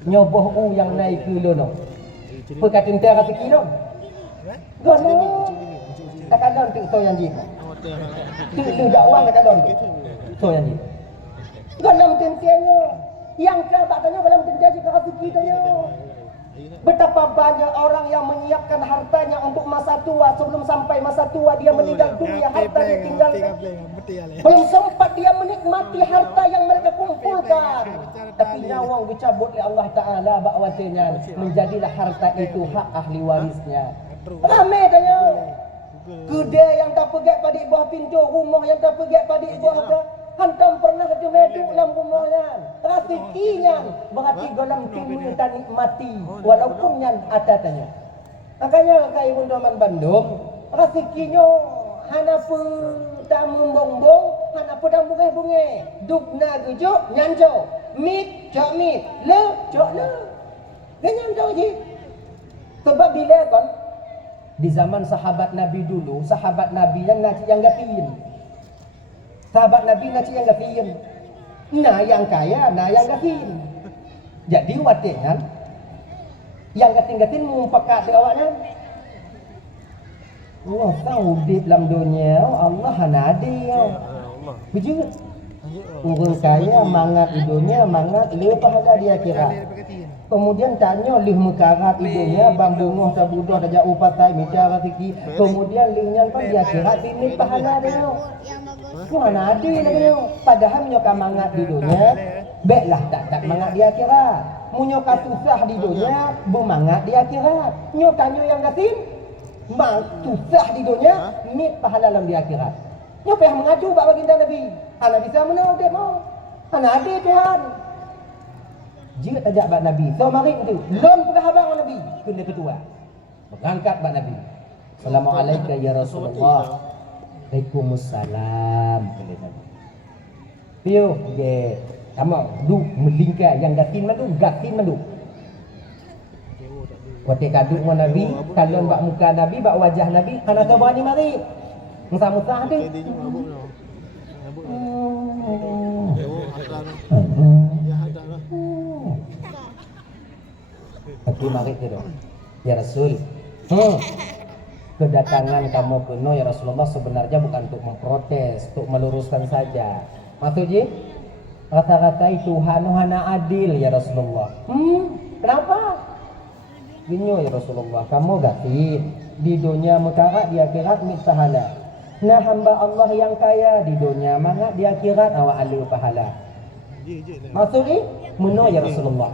Nyo boh yang naik ke lono. Pekat tinti rezeki no. Gono. Takkan don tu so yang jib. Tu dakwah takkan don. So yang jib. Golong tinti nyo. Yang kebatanya dalam terjadi rezeki tanya. Betapa banyak orang yang menyiapkan hartanya untuk masa tua, sebelum sampai masa tua dia meninggal dunia harta ditinggalkan. Belum sempat dia menikmati harta yang mereka kumpulkan, tapi nyawang dicabut oleh Allah Ta'ala bakwatnya, menjadilah harta itu hak ahli warisnya. Ramai tanya. Kedai yang tak pergi pada bawah pintu, rumah yang tak pergi pada bawah. Hantam pernah satu meduk dalam rumahnya. Rezekinya berarti dalam timu kita nikmati walaupun yang ada tanya. Makanya kakak ibu teman Bandung, rezekinya hana pun tak membong-bong, hana pun tak bungai-bungai. Dukna gujuk, nyanjo. Mit, jok mit. Le, jok le. Dia nyanjo je. Sebab bila kan, di zaman sahabat Nabi dulu, sahabat Nabi yang gatiin. Sahabat Nabi nasi yang gafin, nah yang kaya, nah yang gafin. Jadi watehan, yang gatin-gatin mumpakat di awaknya. Allah tahu di dalam dunia Allah hanadi. Betul. Orang kaya mangat di dunia, mangat lepas ada di akhirat. Kemudian tanya lih mekarat ibunya bambungoh tabudoh tajak upatai minta rezeki. Kemudian lihnya kan di akhirat ini pahala dia. Mana ada lagi padahal nyoka mangat di dunia, baiklah tak mangat di akhirat. Munyoka susah di dunia, bermangat di akhirat. Nyokanyo yang gatin, susah di dunia, mit pahala dalam di akhirat. Nyoka yang mengadu bak baginda Nabi. Anak bisa menau dia mau. Anak ada Tuhan. Jika tajak bak Nabi, so mari itu. Lon penghabang Nabi, kena ketua. Berangkat bak Nabi. Assalamualaikum ya Rasulullah. Waalaikumsalam. Piu, ye, sama du melingkar yang gatin mandu. Wate kaduk mo Nabi, kalon bak muka Nabi, bak wajah Nabi, kana ka bani mari. Musah-musah tu. Tapi mari tu. Ya Rasul. Kedatangan kamu kuno ya Rasulullah sebenarnya bukan untuk memprotes, untuk meluruskan saja. Maksudnya kata-kata Tuhan hana adil ya Rasulullah. Kenapa? Binyo ya Rasulullah, kamu gatin di dunia mekarat di akhirat mitsahala. Nah hamba Allah yang kaya di dunia mangat di akhirat awak alu pahala. Maksudnya meno ya Rasulullah.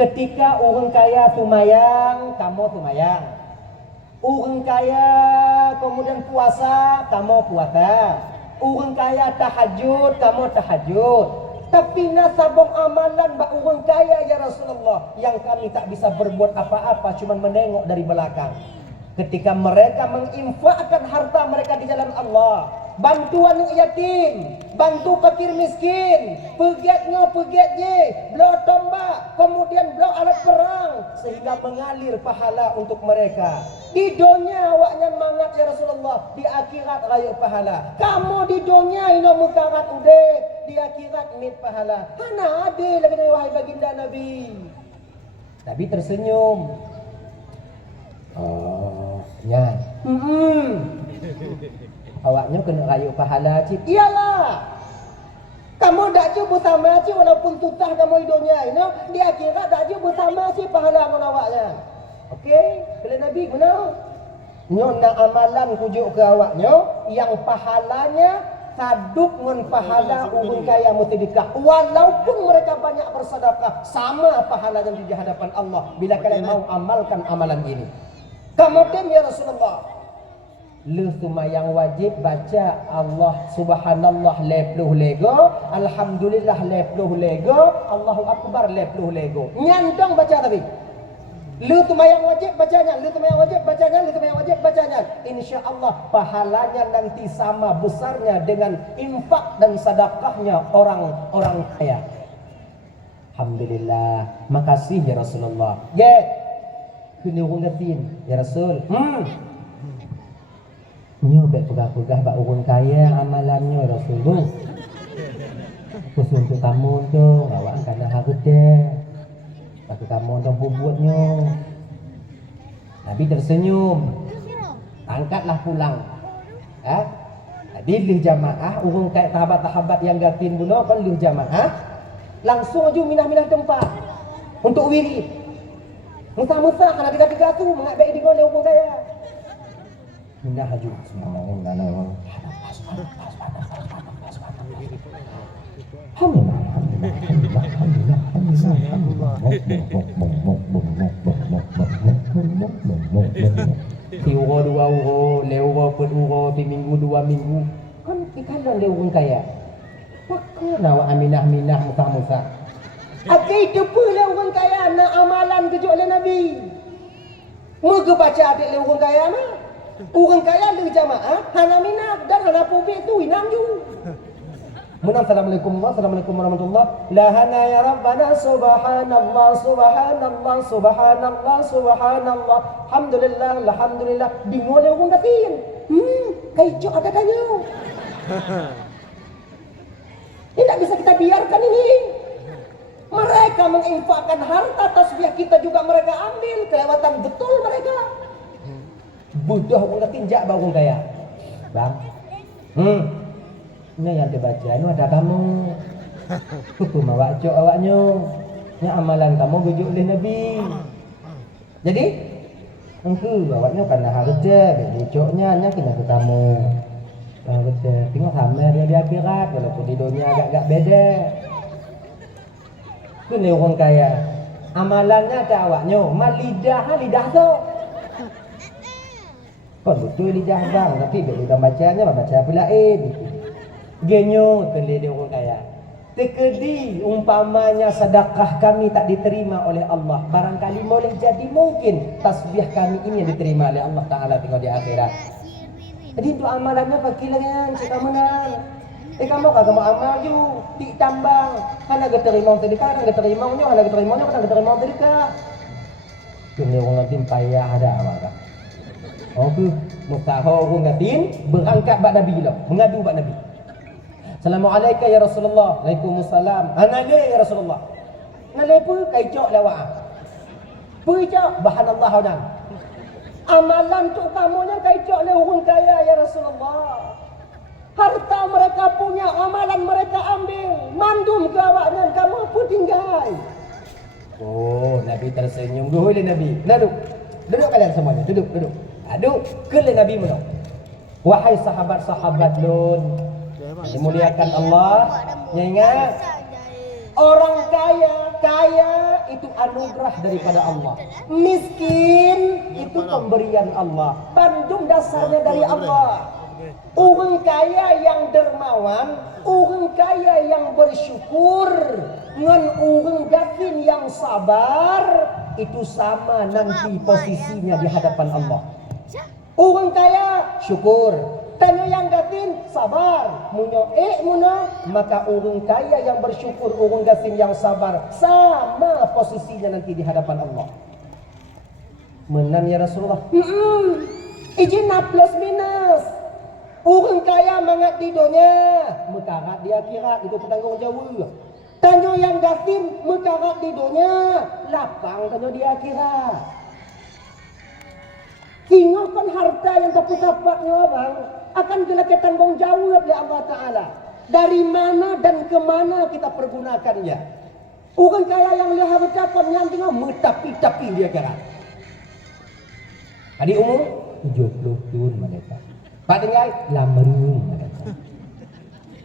Ketika orang kaya sumayang, kamu sumayang. Orang kaya kemudian puasa, kamu puasa. Orang kaya tahajud, kamu tahajud. Tapi nasabong amalan bak orang kaya ya Rasulullah, yang kami tak bisa berbuat apa-apa, cuma menengok dari belakang. Ketika mereka menginfakkan harta mereka di jalan Allah, bantu anak yatim, bantu fakir miskin, pegiatnya, belau tombak, kemudian belau alat perang, sehingga mengalir pahala untuk mereka. Di dunia awaknya mangat ya Rasulullah, di akhirat raya pahala. Kamu di dunia ino mukarat ude, di akhirat mit pahala. Hana ada lagi dari wahai baginda Nabi. Nabi tersenyum. Oh, ya. Awaknya kena rayu pahala cik. Iyalah. Kamu dak cuba sama cik walaupun tutah kamu hidupnya. Di akhirat dak cuba sama cik pahala dengan awaknya. Okey, bila Nabi guna. Nyo nak amalan kujuk ke awaknya yang pahalanya saduk dengan pahala orang kaya mutadikah. Walaupun mereka banyak bersedekah, sama pahalanya di hadapan Allah bila kalian mau amalkan amalan ini. Kemudian ya Rasulullah, lu semayang wajib baca Allah subhanallah lepluh lego, alhamdulillah lepluh lego, Allahu akbar lepluh lego. Nyandong baca tadi. Lu semayang wajib bacanya, lu semayang wajib bacanya, lu semayang wajib bacanya. Insya-Allah pahalanya nanti sama besarnya dengan infak dan sedekahnya orang-orang kaya. Alhamdulillah. Makasih ya Rasulullah. Kini orang katin ya Rasul. Nyo bet pegah-pegah bak orang kaya amalannya Rasulullah. Khusus untuk kamu tu, awak kena harga. Bagi kamu tu buatnya. Nabi tersenyum. Angkatlah pulang. Di jamaah orang kaya sahabat-sahabat yang gatin bunuh kan di jamaah. Langsung aja minah-minah tempat untuk wirid. Musa-musa kan ada tiga tu mengabai di gol orang kaya. Minah haju semua orang dalam. Si uro 2 uro, le uro per uro, di minggu 2 minggu. Kan ikalan dia orang kaya. Maka nawa aminah-minah musa-musa. Akai itu pula orang kaya nak amalan kejuk oleh Nabi. Muka baca adik le orang kaya mah. Orang kaya le jamaah, hana minat dan hana publik tu inam ju. Assalamualaikum warahmatullahi. La hana ya Rabbana subhanallah subhanallah subhanallah subhanallah. Alhamdulillah alhamdulillah. Bingung le orang katin. Kaijok ada tanya. Ini tak bisa kita biarkan ini. Mereka menginfakkan harta tasbih kita juga mereka ambil. Kelewatan betul mereka. Butuh orang tinjak bangun kaya. Bang. Ini yang dibaca ini ada kamu. Hukum awak cok awaknya. Ini amalan kamu bujuk oleh Nabi. Jadi engkau awaknya karena harga jadi coknya hanya kena ke kamu. Harga tengok sama dia di akhirat walaupun di dunia agak-agak beda. Itu ni orang kaya. Amalannya ke awaknya, lidah tu. Kan betul lidah bang, tapi bila bacanya baca pula genyo teli dia orang kaya. Tekedi umpamanya sedekah kami tak diterima oleh Allah, barangkali boleh jadi mungkin tasbih kami ini yang diterima oleh Allah Taala tengok di akhirat. Jadi itu amalannya pakilan cakap menang. Kamu kagak mau amal ju, tik tambang. Hana keterima sedekah, hana keterimanya, hana keterimanya, hana keterima sedekah. Kini orang ngatin payah ada awak. Oke, mustahil orang ngatin berangkat bak Nabi lah, mengadu bak Nabi. Assalamualaikum ya Rasulullah. Waalaikumsalam. Anale ya Rasulullah. Nale pu kaicok lawak. Pu cok bahan Allah dan. Amalan tu kamunya kaicok le orang kaya ya Rasulullah. Harta mereka punya, amalan mereka ambil. Mandum ke awaknya, kamu pun tinggal. Oh, Nabi tersenyum. Duduk Nabi. Duduk kalian semuanya. Duduk. Duduk. Ke Nabi menang. Wahai sahabat-sahabat Lun, dimuliakan Allah. Ingat, orang kaya itu anugerah daripada Allah. Miskin itu pemberian Allah. Bandung dasarnya dari Allah. Orang kaya yang dermawan, orang kaya yang bersyukur, dengan orang gafin yang sabar, itu sama nanti posisinya di hadapan Allah. Orang kaya syukur, tanya yang gafin sabar, munyo maka orang kaya yang bersyukur, orang gafin yang sabar, sama posisinya nanti di hadapan Allah. Menan ya Rasulullah. Izin plus minus. Orang kaya mangat di dunia, mekarat di akhirat, itu bertanggung jawab. Tanya yang gafin, mekarat di dunia, lapang tanya di akhirat. Tinggalkan harta yang dapat-dapatnya abang, akan kita tanggung jawab oleh Allah Ta'ala. Dari mana dan kemana kita pergunakannya. Orang kaya yang lihat harta yang tinggal metapi-tapi di akhirat. Adik umur 70 tahun mereka. Pak tinggal 8 mereka.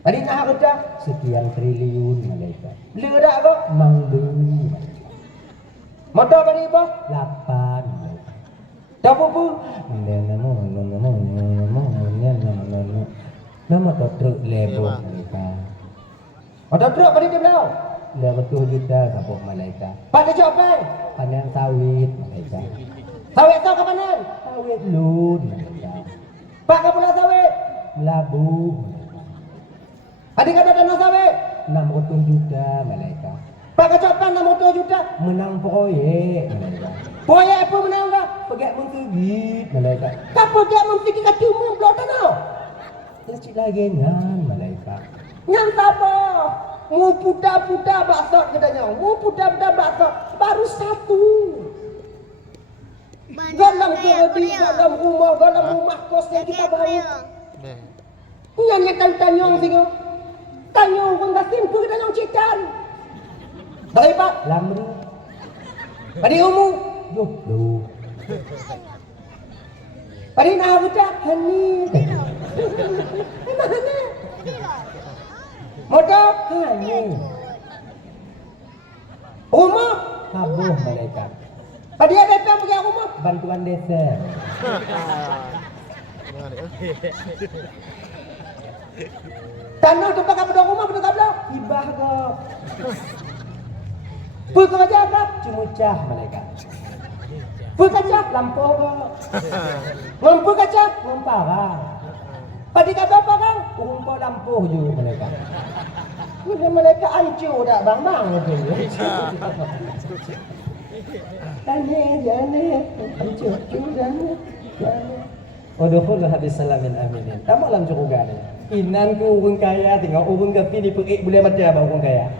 Tadi nak harta sekian triliun mereka. Beli dak apa? Mangdu mereka. Motor bani apa? 8 mereka. Dah apa? Nama truk lebo mereka. Motor truk bani dia belau. 2 juta kapok mereka. Pak dia apa? Panen sawit mereka. Sawit tahu ke panen? Sawit lun mereka. Pak kamu nak sawit? Labu. Adik kata tanah sawit? 600 juta mereka. Pak kecapan 600 juta? Menang proyek mereka. Proyek apa menang tak? Pegat mentegit mereka. Tak pegat mentegit kat cuma belum tanah. Tercik lagi nyan mereka. Nyan apa? Mu puda-puda baksot katanya. Mu puda-puda baksot. Baru 1. Dalam kredit, dalam rumah kos yang kita bangun. Nyanyi tanyong singo. Tanyong pun dah simpu ke tanyong cikan. Baik pak. Lamru. Padi umum. 20. Padi nak budak hani. Mana? Modal hani. Rumah kabuh mereka. Padi ada apa pergi rumah? Bantuan desa. Tanah tu pakai pada rumah pada kabel. Ibah ke. Pul kerja apa? Cimucah mereka. Pul kaca lampu ke. Lampu kaca mempara. Padi kata apa kan? Rumput lampu je mereka. Mereka hancur dah bang-bang tu. Jane, hancur. Waduhul habis salamin aminin. Tamak lam cukup ni. Inan ku urang kaya, tinggal urang gapi di perik boleh macam apa urang kaya.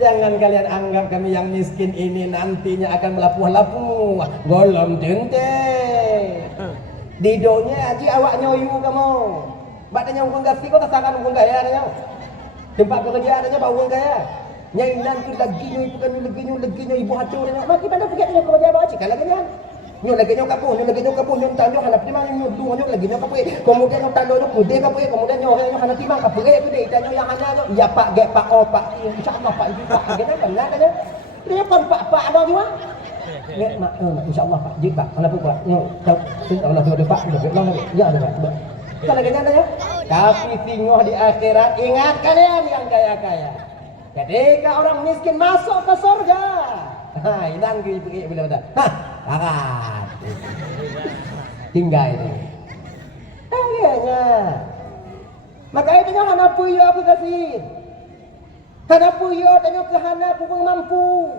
Jangan kalian anggap kami yang miskin ini nantinya akan melapuh-lapuh. Golom tente. Didonya aji awak nyoyu kamu. Batanya urang gapi kau tasakan urang kaya adanya. Tempat kerja adanya bawa urang kaya. Nyainan tu lagi nyo ibu hatu adanya. Maki pandai pergi adanya kerja bawa cik kalau kalian. Nyo lagi nyo kapuh, nyo tanyo hanap timang nyo dua nyo lagi nyo kapuh. Kemudian nyo tando nyo kude kapuh, kemudian nyo hanap timang kapuh kude tanyo yang hanya nyo ya pak ge pak oh pak insyaallah pak ibu pak gitu kan ada. Dia pun pak ada juga. Nge mak insyaallah pak ji pak kenapa pak nyo tahu Allah tu pak long ya ada pak. Kalau lagi ada ya. Tapi singoh di akhirat ingat kalian yang kaya-kaya. Ketika orang miskin masuk ke surga. Ha, inang pergi bila dah. Ha, akan. Tinggal itu. Akhirnya. Maka itu yang hana puyo aku kasih. Hana puyo tanya ke hana kurang mampu.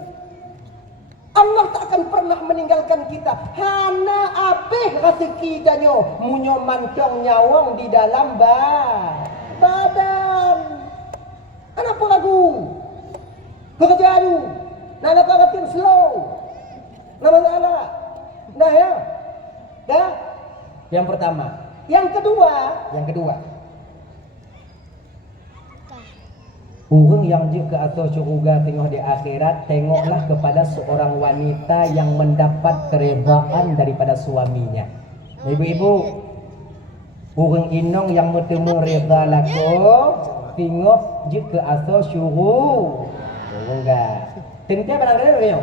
Allah tak akan pernah meninggalkan kita. Hana apeh rezeki danyo munyo mantong nyawang di dalam badan. Kenapa lagu? Kerja tu. Nak dapat ratin slow. Nama salah. Nah ya. Dah. Yang pertama. Yang kedua. Orang yang juga atau syurga tengok di akhirat, tengoklah kepada seorang wanita yang mendapat keredaan daripada suaminya. Ibu-ibu, orang inong yang bertemu reda lako, tengok juga atau syurga. Orang enggak. Tentu barang tentu.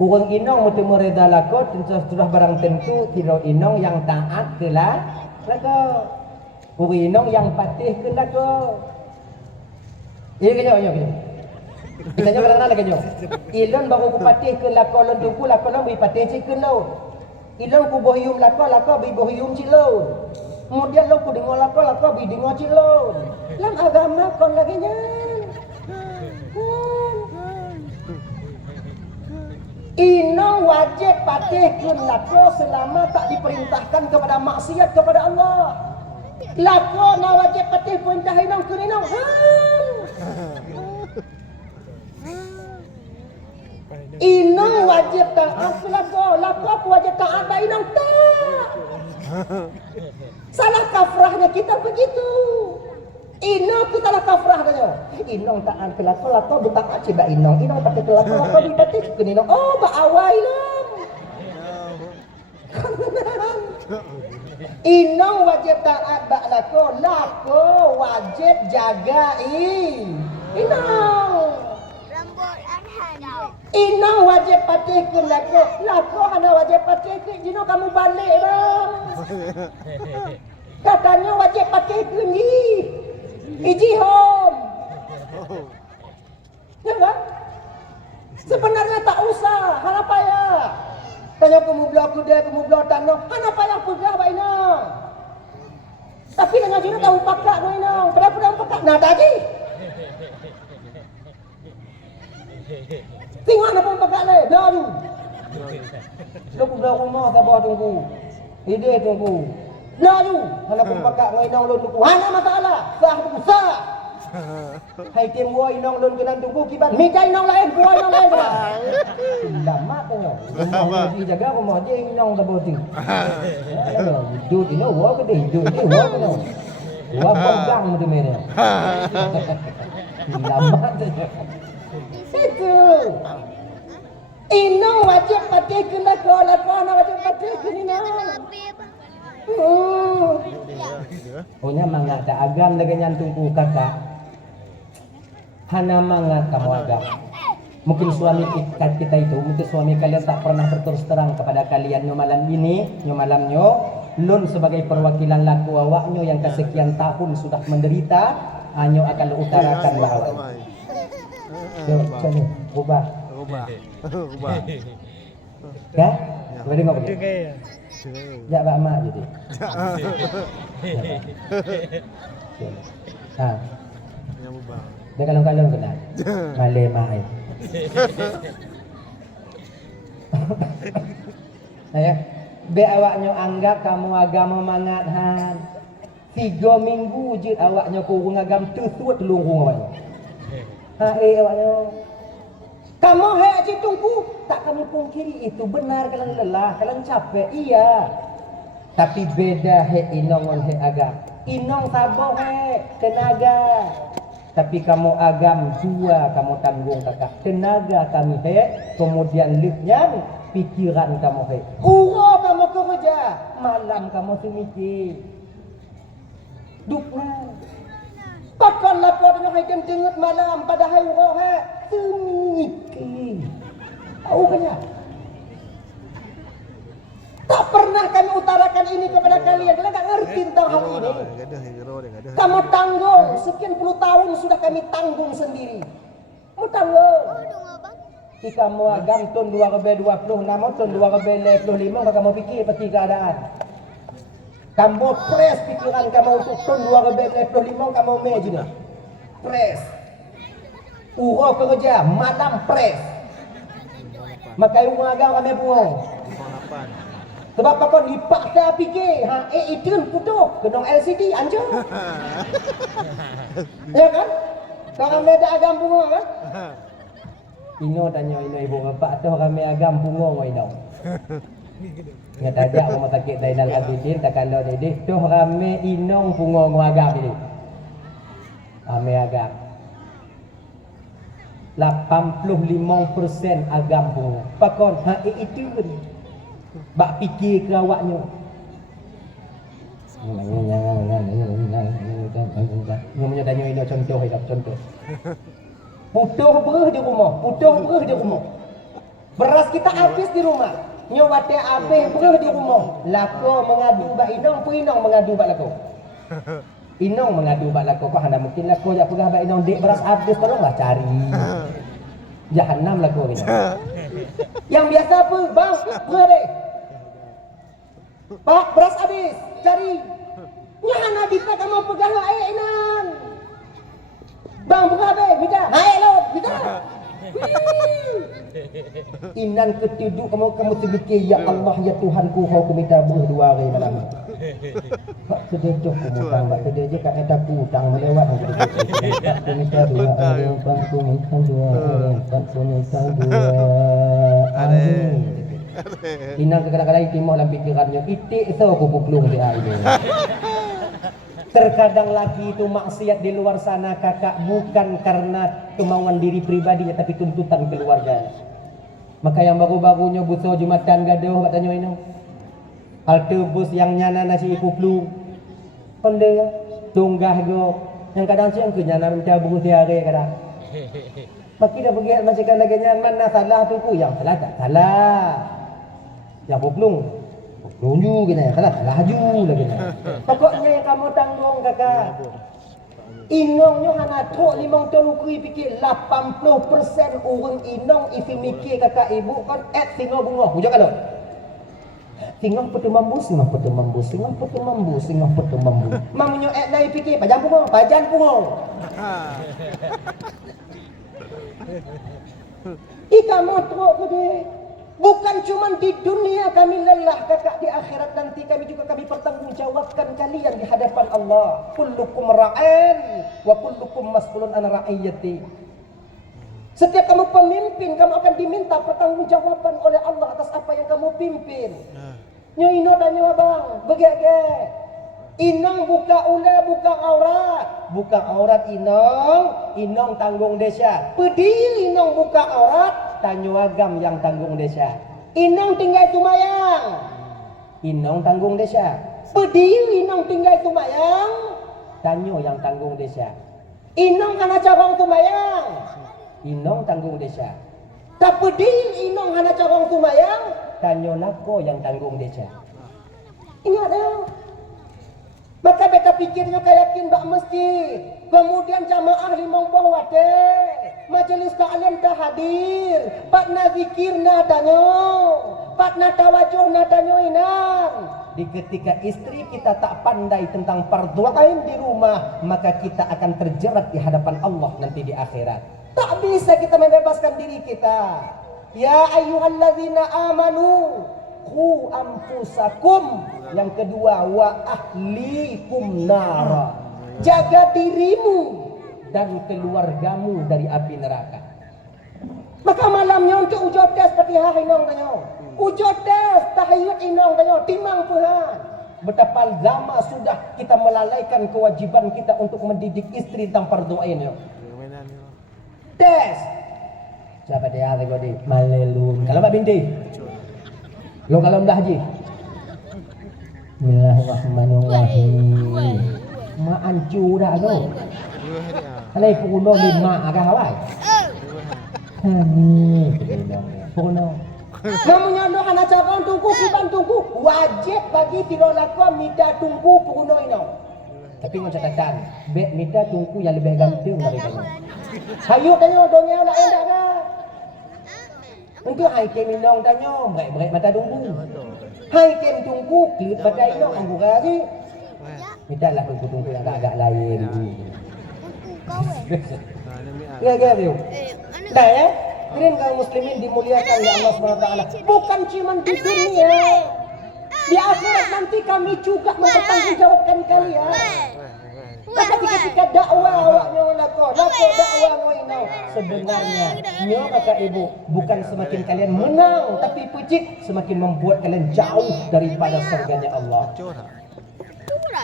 Orang inong bertemu reda lako, tentu sudah barang tentu tidak inong yang taat lako. Urinong yang patih ke lako. Iya kenyo. Kita nyo kadang-kadang kenyo. Ilon baru ku patih ke lako lon tuku lako lon beri patih cik ke lo. Ilon ku bohium lako beri bohium cik lo. Kemudian lo ku dengar lako beri dengar cik lo. Dalam agama kon lagi nya. Inong wajib patih kun lako selama tak diperintahkan kepada maksiat kepada Allah. Lako na wajib patih perintah inong kun inong. Inong wajib taat lako pun wajib taat ba inong tak. Salah kafrahnya kita begitu. Inong kita lah kafrahnya. Inong taat ke lako bertaat coba inong patih ke lako dipatih ke inong. Oh ba awai lah. Inong wajib taat ba lako wajib jaga inong. Inong wajib patih ke lako hana wajib patih ke jino kamu balik dah. Katanya wajib patih ke ni. Iji home. Ya kan? Sebenarnya tak usah, hana payah. Tanya kamu belah tanah, hana payah pegah ba inong. Tapi dengan jino tahu pakak no inong, pada pakak nah tadi. Tengok nak pun pakak le, dah tu. Lu belah rumah tabah tunggu. Ide tunggu. Dah tu, hana pun pakak no inong lu tunggu. Hana masalah, sah tu sah. Hai tim gua inong lun kenan tunggu kiban. Mika inong lain, gua inong lain. Damat tu. Rumah dia jaga rumah dia inong tabah tu. Hidup ini gua gede, hidup ini gua kena. Gua pegang tu mere. Damat tu. Itu. Inong wajib patih ke lako wajib patih ke inong. Punya mangat tak agam dengan tunggu kakak. Hana mangat kamu agam. Mungkin suami kita itu, mungkin suami kalian tak pernah berterus terang kepada kalian nyo malam ini, nyo malam nyo. Lun sebagai perwakilan laku awaknyo yang kesekian tahun sudah menderita, nyo akan utarakan bahwa. Yo, coba ubah. Ya? Boleh dengar boleh? Ya, Pak Mak jadi. Ha. Yang ubah. Dia kalung-kalung kena. Malay mai. Ayah, be awaknya anggap kamu agama mangat han. 3 minggu je awaknya kurung agam tersuat telurung awaknya. Awaknya. Kamu haji tunggu, tak kamu pungkiri itu benar kalian lelah, kalian capek, iya. Tapi beda inong agam. Inong tabok tenaga. Tapi kamu agam 2 kamu tanggung kakak. Tenaga kami kemudian liftnya pikiran kamu Uro kamu kerja, malam kamu semikir. Dukna. Pakon lapor dengan hai dengut malam padahal uro semikir. Tahu kan ya? Tak pernah kami utarakan ini kepada kalian. Kalian tak ngerti tentang hal ini. Kamu tanggung. Sekian puluh tahun sudah kami tanggung sendiri. Kamu tanggung. Jika kamu agam tahun 2026, tahun 2025, kamu fikir peti keadaan. Kamu press pikiran kamu untuk tahun 2025, kamu imagine. Press. Uro kerja, malam press. Maka rumah agam kami buang. Sebab apa kau dipaksa fikir, itu putus, kena LCD hancur. Ya kan? Kalau beda agam bunga kan? Ino tanya ibu bapak tu kami agam bunga ngoi dong. Ngat ajak rumah sakit Zainal Abidin tak kalau dia tu rame inong bunga ngagam ini. Kami agam 85% agam bunga. Pakon itu pun bak fikir ke awaknya. Namanya tanya ini contoh. Putuh berah di rumah. Beras kita habis di rumah. Nyo wate apeh berah di rumah. Lako mengadu bak inong, pun inong mengadu bak lako. Inong mengadu bak lako. Kau hana mungkin lako jak pegah bak inong dek beras habis, tolonglah cari. Jahannam lako ini. Yang biasa apa? Bang, berah dek. Pak, beras habis, cari. Nyana bisa kamu pegang air inan. Bang, berah dek, minta. Naik lo, minta. Inan ketiduk kamu terfikir ya Allah ya Tuhanku kau minta buah 2 hari malam. Pak sedejok kamu tang bak sedejok kat eta putang melewat aku minta 2 hari aku minta 2 hari aku minta 2 hari. Inan kadang-kadang timah dalam fikirannya itik so aku puklung dia ini. Terkadang lagi itu maksiat di luar sana kakak bukan karena kemauan diri pribadinya tapi tuntutan keluarga. Maka yang baru-barunya buso Jumatan gaduh katanya ini. Halte bus yang nyana nasi ikuplu. Konde tunggah go. Yang kadang siang ke nyana minta bus hari kadang. Maki dah pergi masihkan lagi nyan mana salah tu ku yang salah tak salah. Yang puplung tunjuk gini, salah laju lagi. Pokoknya yang kamu tanggung kakak. Inongnya hana truk 5 tahun ukui fikir 80% orang inong ifi mikir kakak ibu kan singa bunga. Hujak alon. Singa petu mambu, singa petu mambu, singa petu mambu, singa petu mambu. Mamnyo nai fikir pajan bunga, pajan bunga. Kamu truk gede. Bukan cuma di dunia kami lelah kakak, di akhirat nanti kami juga kami pertanggungjawabkan kalian di hadapan Allah. Kullukum ra'in wa kullukum mas'ulun an ra'iyati. Setiap kamu pemimpin kamu akan diminta pertanggungjawaban oleh Allah atas apa yang kamu pimpin. Nyo ino dan nyo abang, begege. Inong buka ula buka aurat. Buka aurat inong tanggung desa. Pedil inong buka aurat, tanyo agam yang tanggung desa. Inong tinggal tumayang. Inong tanggung desa. Pedil inong tinggal tumayang, tanyo yang tanggung desa. Inong kana cabang tumayang. Inong tanggung desa. Tak pedil inong kana cabang tumayang, tanyo lako yang tanggung desa. Ingat dah. Maka beta pikirnya kayakin bak masjid. Kemudian jamaah 5 buah wate. Majelis ta'lim dah hadir. Patna zikir nadanya. Patna tawajuh nadanya inan. Di ketika istri kita tak pandai tentang fardu ain di rumah, maka kita akan terjerat di hadapan Allah nanti di akhirat. Tak bisa kita membebaskan diri kita. Ya ayyuhalladzina amanu qu anfusakum. Yang kedua wa ahlikum nara. Jaga dirimu dan keluargamu dari api neraka. Maka malamnya untuk ujotes seperti inong tanyo. Ujotes tahiyat inong tanyo timang Tuhan. Betapa lama sudah kita melalaikan kewajiban kita untuk mendidik istri tentang fardu ain yo. Tes. Siapa dia hari godi? Malelun. Kalau Mbak Binti. Lo kalau dah haji. Bismillahirrahmanirrahim. Ma ancu dah tu. Alai puno 5 agak hawai. Ni puno. Namanya no hana cabang tunggu kiban tunggu wajib bagi tiro lakon minta tunggu puno ino. Tapi dengan catatan, bet minta tunggu yang lebih ganteng daripada. Hayu tanya dongnya nak endak ke? Untuk item minong tanya, break mata tunggu. Hai kem tunggu klit badai no anggu lagi. Mintalah tunggu yang agak lain. Ya tu. Dah ya. Kalian kaum muslimin dimuliakan oleh Allah SWT. Bukan cuma di dunia. Di akhirat nanti kami juga mempertanggungjawabkan kalian. Maka ketika dakwah awaknya lako dakwah ngoino. Sebenarnya nyo kakak ibu bukan semakin kalian menang tapi pecik semakin membuat kalian jauh daripada surganya Allah.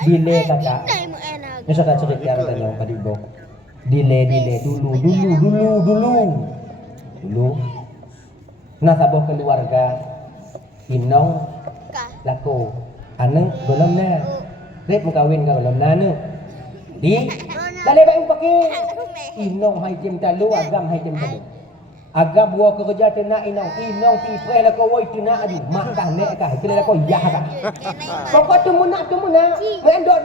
Delay kakak. Ini sudah cerita tanya pada ibu. Delay dulu. Nah saboh keluarga inong lako ane belum na. Rep mengkawin ka belum na anu. Di dalai baik pakai inong hai jem talu agam hai jem talu Agak buah kerja tenak inong pipre lah kau woi tenak aju mak kah nek kah kira kau yah kah pokok tu munak main dok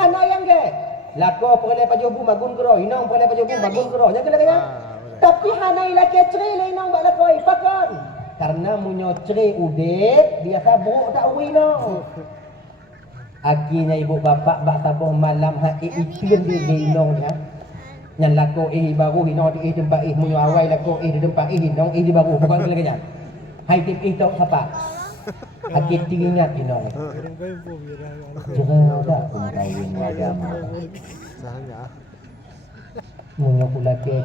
hana yang ke lah kau perle pajobu magun kero inong perle pajobu magun kero nya kena tapi hana ila kecre le inong bak la kau pakon karena munyo cre udet biasa buruk tak ui inong akhirnya ibu bapak bak sabuh malam hak itien di inong ya yang lako baru hinong di tempat munyo awai lako di tempat hinong di baru bukan lagi nya hai tip tok siapa akit tingat hinong jangan dah pun kawin agama munyo pula ke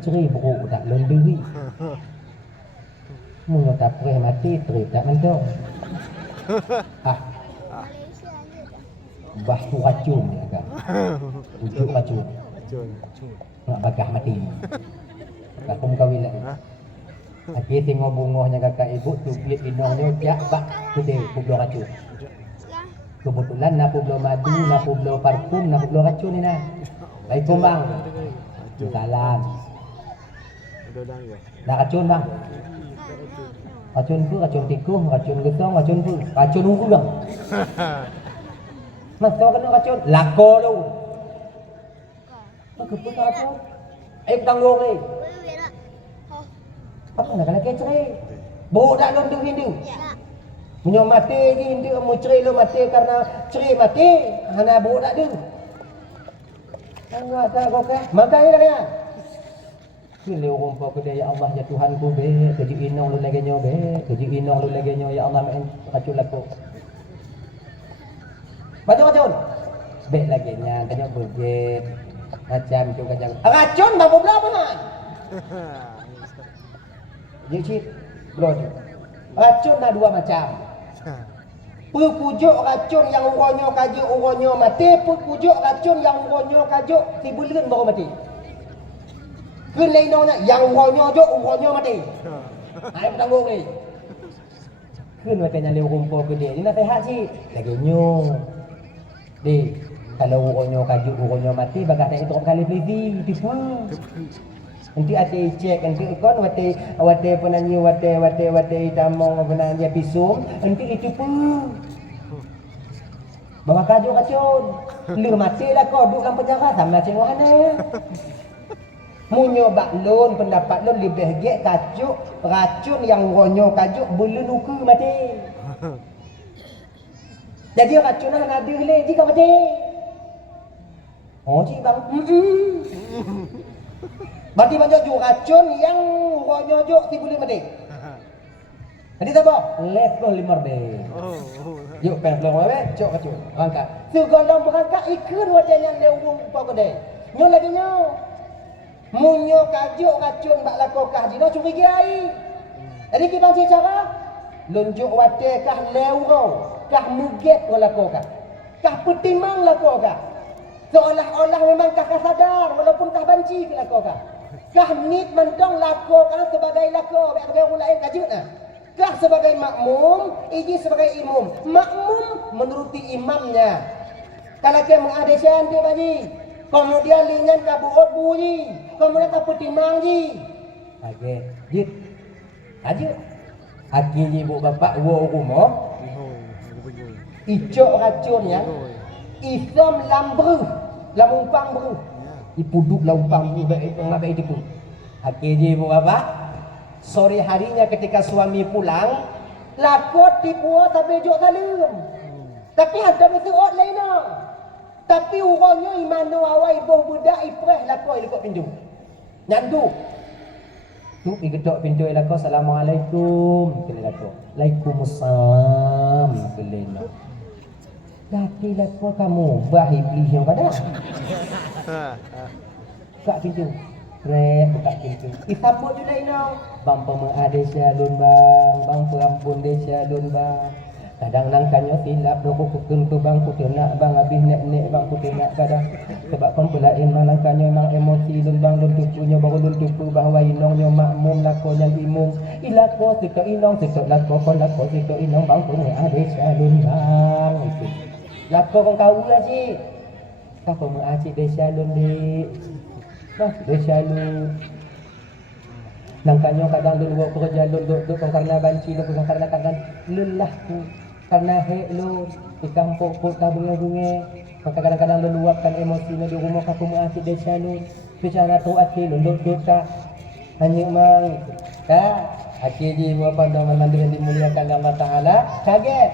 ceri buruk tak lendiri munyo tak preh mati ceri tak mendong batu racun ni agak ujuk racun nak bagah mati. Kakak kawin lagi. Aki tengok bungohnya kakak ibu tu piet inongnya jak bak gede publo racun. Kebetulan nak publo madu, nak publo parfum, nak publo racun ni nah. Assalamualaikum bang. Salam. Nak racun bang. Racun tu, racun tikus, racun gesong, racun tu, racun ungu bang. Mas kau kena racun, lako tu. Apa pun apa? Ayo tanggung ni. Apa nak kena kecere? Bau dak londu hindu. Munyo mati ni hindu mu ceri lo mati karena ceri mati. Hana bau dak du. Angga tak kau ke? Makai dah ya. Kini orang pau kedai ya Allah ya Tuhan ku be, keji inong lu lagi nyo be, keji inong lu lagi nyo ya Allah main racun laku. Macam-macam. Be lagi nya tanya bugit. Macam tu kacang. Racun bapa berapa man? Dia cik bro. Racun ada dua macam. Pujuk racun yang uronyo kajuk uronyo mati, pujuk racun yang uronyo kajuk si bulan baru mati. Kun lainnya yang uronyo mati. Hai tanggung ni. Kun katanya le rumpau ke dia. Ni nak sehat sih. Lagi nyo. Di kalau uronyo kajuk uronyo mati bagah tak itu kali beli tipu. Nanti ada cek nanti ikon wate penanyi wate tamong penanyi pisum nanti itu pun. Bawa kajuk racun. Lu mati lah kau duduk dalam penjara sama macam mana. Munyo baklon pendapat lon lebih gek kajuk racun yang uronyo kajuk belum nuku mati. Jadi racun nak ada le jika mati. Oh cik bang. Berarti banyak juga racun yang ronyok si boleh mati. Jadi apa? Lepas 5 be. Yuk pelan-pelan wae, cok kacau. Angkat. Segala berangkat ikut wajahnya lewung apa kedai. Nyo lagi nyo. Munyo kajuk racun bak lakokah dino curigai. Jadi kita bangsa cara lunjuk wate kah lewro, kah muget lakokah. Kah petimang lakokah. Seolah-olah memang kah sadar walaupun kah banci ke lakokah. Kah nit mentong lakokah sebagai lako bak orang lain kajut nah. Kah sebagai makmum, iji sebagai imam. Makmum menuruti imamnya. Kalau dia mengadesian dia bagi. Kemudian lingan kabuot bunyi. Kemudian kaputimang ji. Okey, jit. Aja. Akhirnya ibu bapak wo rumah. Icok racunnya. Islam lambru. Lamumpang beru. Ipuduk lamumpang beru ngabai itu. Akhirnya ibu bapak sore harinya ketika suami pulang, lakot tipu tapi jok salam. Tapi ada betul lainnya. Tapi orangnya imano awai boh budak ipreh lakoi dekat pintu. Nyandu. Tu pergi ketok pintu lakoi assalamualaikum. Kena lakoi. Waalaikumsalam. Kena. Laki lakoi kamu bah iblis yang pada. Buka pintu. Buka pintu. Isaput je lainnya. Bang pemerhati syalun bang. Bang perampun dia syalun bang. Kadang nangkannya silap doko kukun ke bang ku nak bang habis nek bang ku nak kadang sebab kon pelain nangkannya memang emosi lun bang lun tupunya baru lun tupu bahawa inongnya makmum lako yang imum ilako sika inong sika lako kon lako sika inong bang ku ada syalun bang itu lako kon kau lah cik kau mengaci de syalun di bah de syalun Nangkanyo kadang dulu kerja dulu karena banci lu karena kadang lelah ku karena lu di kampung ku bunga-bunga maka kadang-kadang luapkan emosinya di rumah aku mengasih desa lu bicara tu ati lu dosa hanya mang ka aki di apa nama yang dimuliakan Allah Taala kaget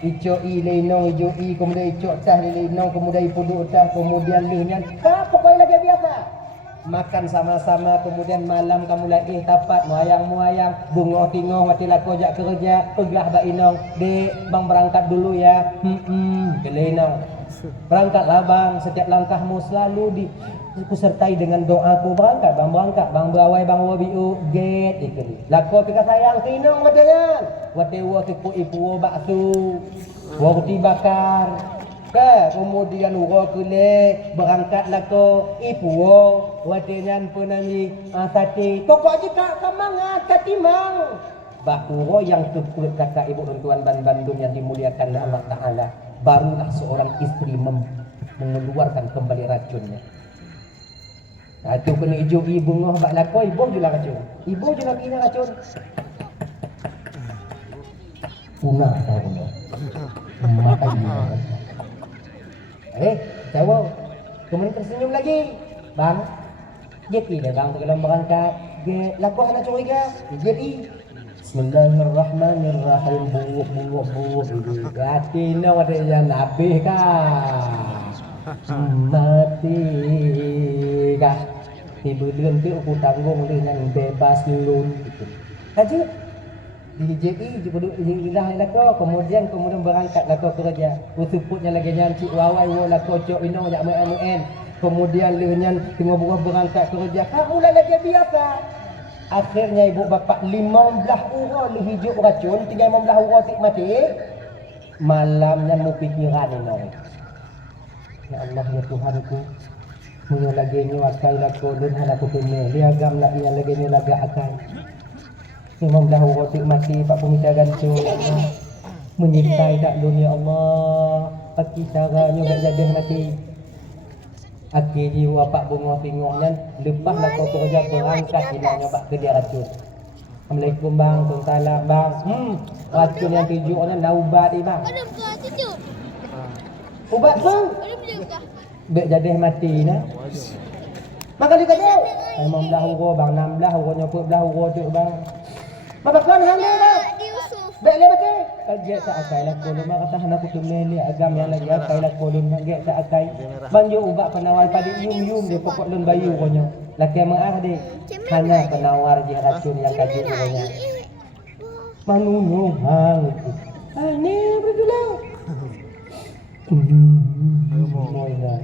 ico ilenong ijo i kemudian ico tah ilenong kemudian ipudu tah kemudian lihnya ka pokoknya lagi biasa makan sama-sama kemudian malam kamu lagi tapat muayang bungo tingong mati lako jak kerja pegah bak inong dek bang berangkat dulu ya kelenong berangkatlah bang setiap langkahmu selalu disertai dengan doaku berangkat bang berawai bang wabiu get ikeli lako pika sayang tinong madangan watewa kepo ipu bakso roti bakar kemudian kule berangkatlah ke ipuo wadenyan penangi sate pokoknya kak semangat katimang bakuro yang tukulit kakak ibu dan tuan Bandung yang dimuliakan Allah Ta'ala barulah seorang istri mengeluarkan kembali racunnya itu kena ijo ibu ngoh bak lako ibu juga racun ibu juga kena racun punah tahu mata ini jawab kemudian tersenyum lagi bang jadi deh bang kalau berangkat laku anak curiga jadi Bismillahirrahmanirrahim buuk gatina ada yang nabi kah mati kah tiba dengan tu aku tanggung dengan bebas lun aja di JI juga lako kemudian berangkat lako kerja usuputnya lagi nyanci wawai lako cok ino jak men kemudian lehnya tengah buah berangkat kerja kamu lagi biasa akhirnya ibu bapak 15 orang lu hidup racun 15 orang tik mati malamnya mu pikiran ino ya Allah ya Tuhanku munyo lagi nyo akai lako dan halaku teme liagam nak yang lagi nyo laga akai 15 roti mati Pak Pemirsa Gancu menyintai tak dunia Allah pagi caranya gak jadi mati aki jiwa Pak Bunga Pingongnya lepas lah kau kerja berangkat dinanya Pak ke dia racun Assalamualaikum bang tuntala bang racun yang tujuannya nak ubat ni bang ubat bang bek jadi mati nah maka dia kata 15 euro bang 16 euro nyopot belah euro tu bang Mabaklan hanya dah. Beli betul. Kerja tak akai lah kolom kata hendak aku meli agam yang lagi akai lah kolom kerja tak akai. Banjo ubak penawar pada yum dia pokok lun bayu konyo. Laki maah de hanya penawar je racun yang kaji konyo. Manunyo hang. Ani berdua. Moi dah.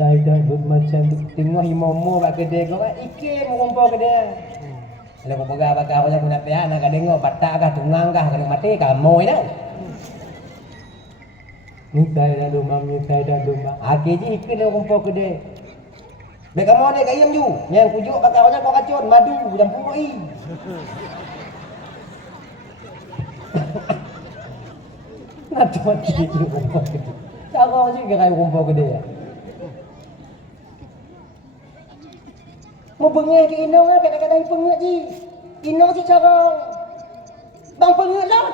Dah macam tengok imomo bak gede kau ikem rumpau gede. Kalau kau pegang bakal aku nak pihak nak kadang batak kah tungang kah kadang mati kah moy dah. Minta dah domba. Aki je ikan dia rumpau gede. Bek kamu ada kayam ju. Yang kujuk kakaknya kau kacun madu dan purui. Nak mati je rumpau gede. Kau je kira rumpau gede ya. Mau bengah ke Inong lah, kadang-kadang pengak je. Inong si carang. Bang pengak lah.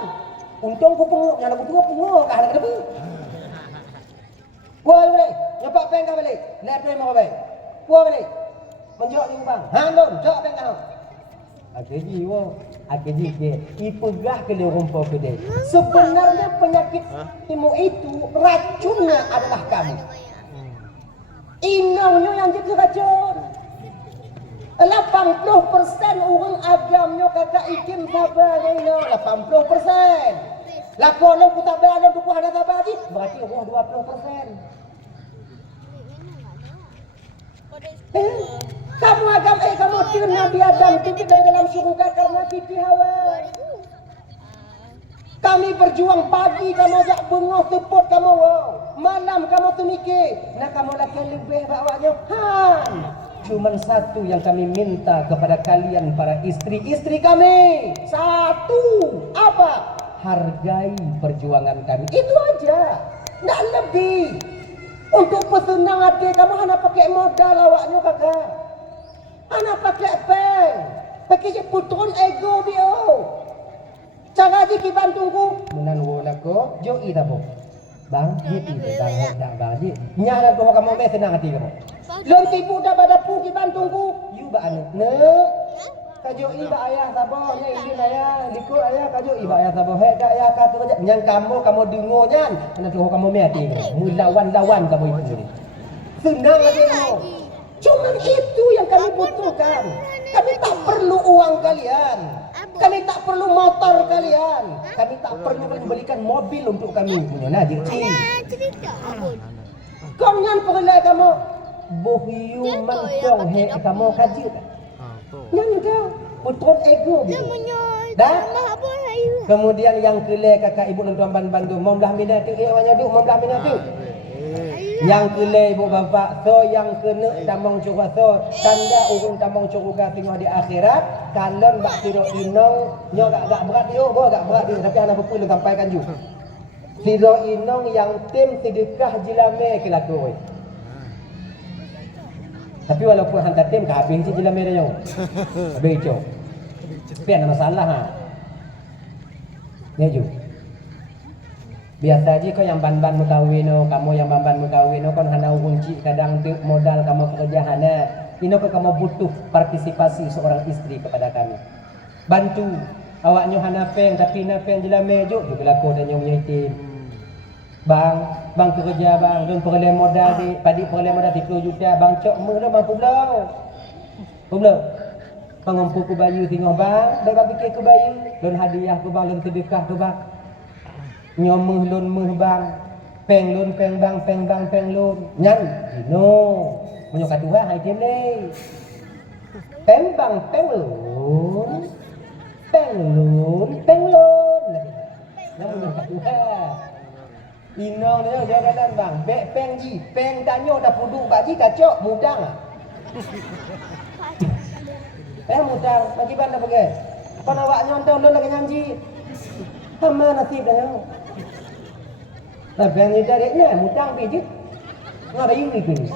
Untung aku pengak, yang aku pengak kah nak apa? Kuah balik, nampak peng kah balik? Lihat peng mau balik. Kuah balik. Menjok ni bang. Handon, jok peng kah. Akhirnya wah, akhirnya ke ipegah ke dia rumpau ke dia. Sebenarnya penyakit imu itu racunnya adalah kamu. Inongnya yang jadi racun. 80% orang agamnya kakak ikim sabar ni 80%. Lapor lo putar bela lo buku ada sabar ni berarti orang 20%. Kamu agam kamu tin Nabi Adam titik dari dalam surga karena titik Hawa. Kami berjuang pagi kamu ajak bengok teput kamu malam kamu tu mikir nak kamu lagi lebih bawanya Cuman satu yang kami minta kepada kalian para istri-istri kami. Satu, apa? Hargai perjuangan kami. Itu aja. Nggak lebih. Untuk pesenang hati kamu hanya pakai modal awaknya kakak. Hanya pakai peng. Pakai je putron ego dia. Cara je ki bantuku. Menan wala ko, jo i tabo. Bang, hiti bang hendak bang. Nya nak ko kamu be senang hati kamu. Lon tipu dah badapu ki bantuku. You ba anu. Ne. Kajo i ba ayah tabo, nya ini ayah, likut ayah kajo i ba ayah tabo. He dak ayah ka tu nyang kamu dengo nyan. Nak ko kamu me hati kamu. Mu lawan kamu itu ni. Senang aja kamu. Cuma itu yang kami butuhkan. Kami tak perlu uang kalian. Kami tak perlu motor kalian. Kami tak perlu membelikan mobil untuk kami punya. Nah, jadi kau nyan perlu kamu bohyu mantong he kamu kaji. Nyan kau putron ego gitu. Dah. Kemudian yang kelai kakak ibu dan tuan bantu mau belah minat tu awaknya duk mau belah minat tu. Yang kelai ibu bapa so yang kena tamong curah so tanda urung tamong curah tengok di akhirat kalon bak tiro inong nyo agak berat dia agak berat dia tapi anak buku lu sampaikan ju tiro inong yang tim sedekah jilame kelakoi tapi walaupun hantar tim ka habis je jilame dia habis je tapi ada masalah ha ya ju biasa aja kau yang ban-ban mukawino, kamu yang ban-ban mukawino kan hana kunci kadang tu modal kamu kerja hana. Ini kau kamu butuh partisipasi seorang istri kepada kami. Bantu awaknya hana peng tapi na peng jela mejo juga laku dan nyong yatim. Bang kerja bang, don perle modal di padi perle modal 10 juta bang cok mu dah mampu belau. Belau. Pengumpu ku bayu tengok bang, dah fikir ku bayu, don hadiah ku bang, don sedekah ku bang. Nyomuh lun muh bang peng lun peng lun nyan no menyo kadua hai tim le peng lun nah menyo kadua inong dia jalan bang peng ji peng danyo dah pudu baji kacok mudang mudang bagi ban dah bagai apa awak nyontong lun lagi nyanji sama nasib dah Abang ni dari ni mutang pergi je. Ngapa you itu ni?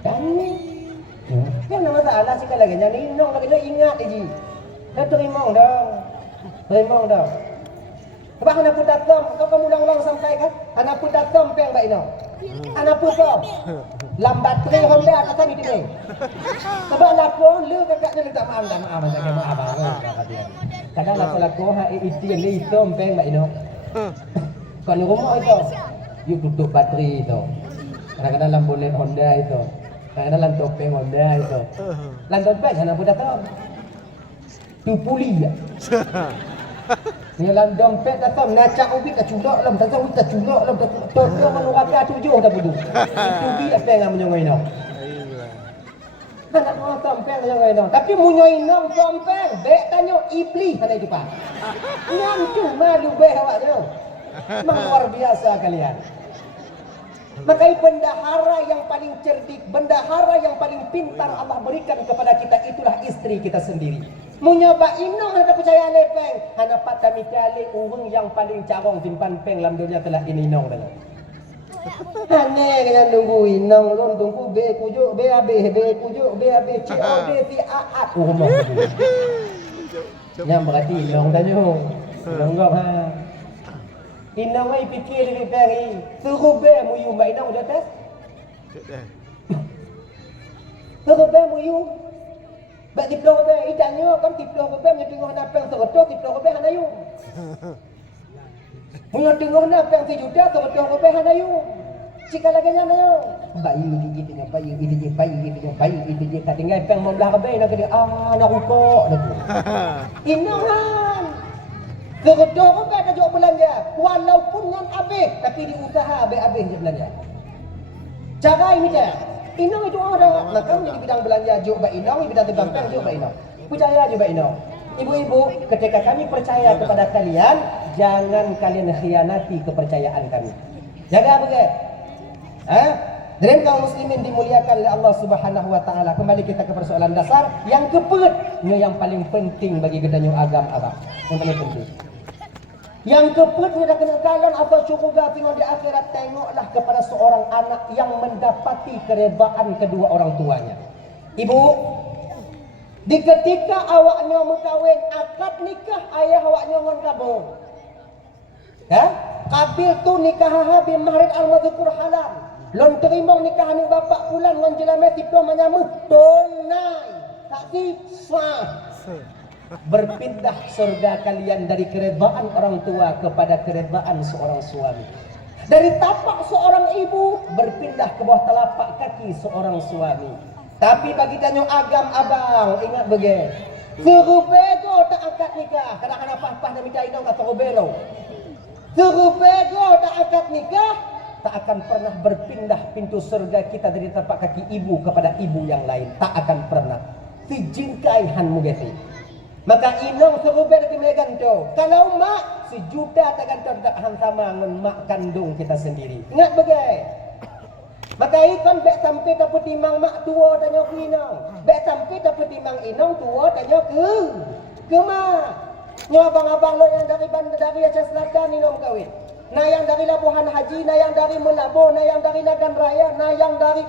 Kan ni. Kan nama masalah sekali lagi. Yang ni nong lagi ingat je. Dah terima dah. Sebab anak pun datang, kau ulang-ulang sampai kan? Anak pun datang peng baik no. Anak pun kau. Lambat tri Honda atas ni dia. Sebab laku lu kakak dia minta maaf macam maaf. Kadang laku ha itu ni som peng baik no. Kau ni rumah itu, you tutup bateri itu. Kadang-kadang lampu LED Honda itu, kadang-kadang lampu topeng Honda itu. Lampu topeng mana pun datang. Tu puli ya. Ni lampu dompet datang, nacak ubi tak culak lam, tak tahu tak culak lam, todong menuraka 7 dah bodoh. Itu bi apa yang menyongoi no. Tak mau tompeng menyongoi no. Tapi menyongoi no tompeng, bek tanyo iblis ada itu pak. Ngan cuma lu bek awak tu. Luar biasa kalian. Makanya bendahara yang paling cerdik, bendahara yang paling pintar Allah berikan kepada kita itulah istri kita sendiri. Menyoba inong ada percaya lepeng, hana patah mikali urung yang paling carong simpan peng dalam dunia telah ininong dah. Hane kena nunggu inong, lon tunggu be kujuk be habis COD ti aat rumah. Yang berarti inong dah nyong. Enggak ha. Inang mai fikir dari peri, suruh be muyu mai nang udah tes. Suruh be muyu. Bak diplom be idanyo kan diplom be nyetengah napang serotok diplom be hanayu. Muyu tengah napang 1 juta serotok be hanayu. Cika lagi nyayo. Bayi gigi tengah bayi itu katinggal pang mau belah be nak dia nak rukuk dah tu. Inangan. Kedua orang kajak belanja walaupun yang habis tapi diusaha habis je belanja. Cara ini je. Inong itu ada. Maka di bidang belanja juk bak inong, bidang terbampang juk bak inong. Percaya je bak inong. Ibu-ibu, ketika kami percaya kepada kalian, jangan kalian khianati kepercayaan kami. Jaga begitu. Dan kaum muslimin dimuliakan oleh Allah Subhanahu wa taala. Kembali kita ke persoalan dasar yang kepetnya yang paling penting bagi gedanyo agam abang. Yang paling penting. Yang kepetnya dah kena kalian apa syurga tengok di akhirat, tengoklah kepada seorang anak yang mendapati keredaan kedua orang tuanya. Ibu, Di ketika awaknya berkahwin akad nikah ayah awaknya ngon kamu. Ya? Kabil tu nikah bi mahrid al-madhkur halal. Lon terima nikah ni bapak pulang ngon jelame tipu menyamu tunai. Tak sah. Berpindah surga kalian dari keredaan orang tua kepada keredaan seorang suami. Dari tapak seorang ibu berpindah ke bawah telapak kaki seorang suami. Tapi bagi tanyo agam abang ingat bege. Serubego tak akad nikah. Kadang-kadang pah-pah dan minta inong kata robelo. Serubego tak akad nikah, tak akan pernah berpindah pintu surga kita dari tapak kaki ibu kepada ibu yang lain. Tak akan pernah. Sijingkai han mugeti. Maka inong serubego di meganto. Kalau mak sejuta tak ganto tak han sama ngan mak kandung kita sendiri. Ingat bege. Maka ikon bek sampai dapat timang mak tua tanya ke inong. Bek sampai dapat timang inong tua tanya ke mak. Nyo abang-abang lo yang dari Aceh Selatan inong kawin. Nah yang dari Labuhan Haji, nah yang dari Melabo, nah yang dari Nagan Raya, nah yang dari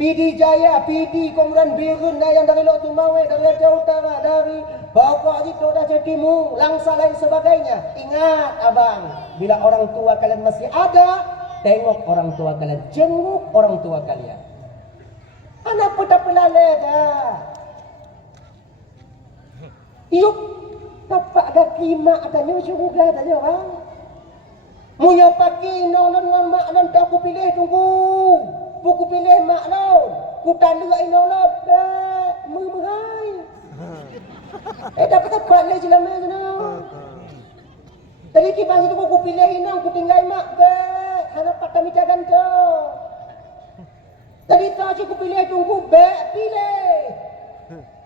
Pidi Jaya, Pidi kemudian Birun, nah yang dari Lok Tumawe, dari Aceh Utara, dari Bogor itu dah Timur, Langsa lain sebagainya. Ingat abang, bila orang tua kalian masih ada, tengok orang tua kalian, jenguk orang tua kalian. Anak pun tak pelalai dah. Yuk, tapak kaki mak tanya syurga tanya bang. Munya pakai inong dengan mak dan tak aku pilih tunggu. Buku pilih mak laun. Ku tanda inong laun. Memahai. Dapat tapak lagi lama sana. Tadi kipas itu ku pilih inong, ku tinggal mak ke. Hana patah micagan tu. Tadi tak aku pilih tunggu. Pilih.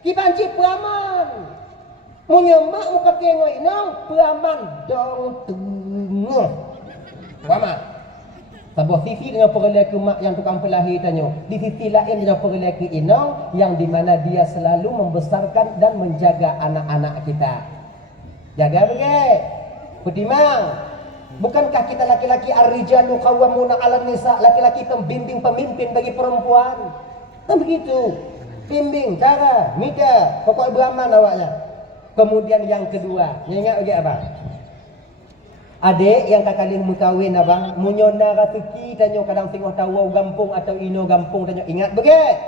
Kipas cip peraman. Menyemak muka kengo inang peraman dong tengah. Peraman. Sebuah sisi dengan perlaku mak yang tukang pelahir tanya. Di sisi lain dengan perlaku inang yang di mana dia selalu membesarkan dan menjaga anak-anak kita. Jaga begitu. Pertimang. Bukankah kita laki-laki ar-rijalu qawwamuna 'alan nisa, laki-laki pembimbing pemimpin bagi perempuan? Kan begitu. Bimbing, cara, mika, pokok beraman awaknya. Kemudian yang kedua, ingat lagi abang. Adik yang kakak lin mukawin abang, munyona rezeki tanyo kadang tengok tahu gampung atau ino gampung tanyo ingat beget.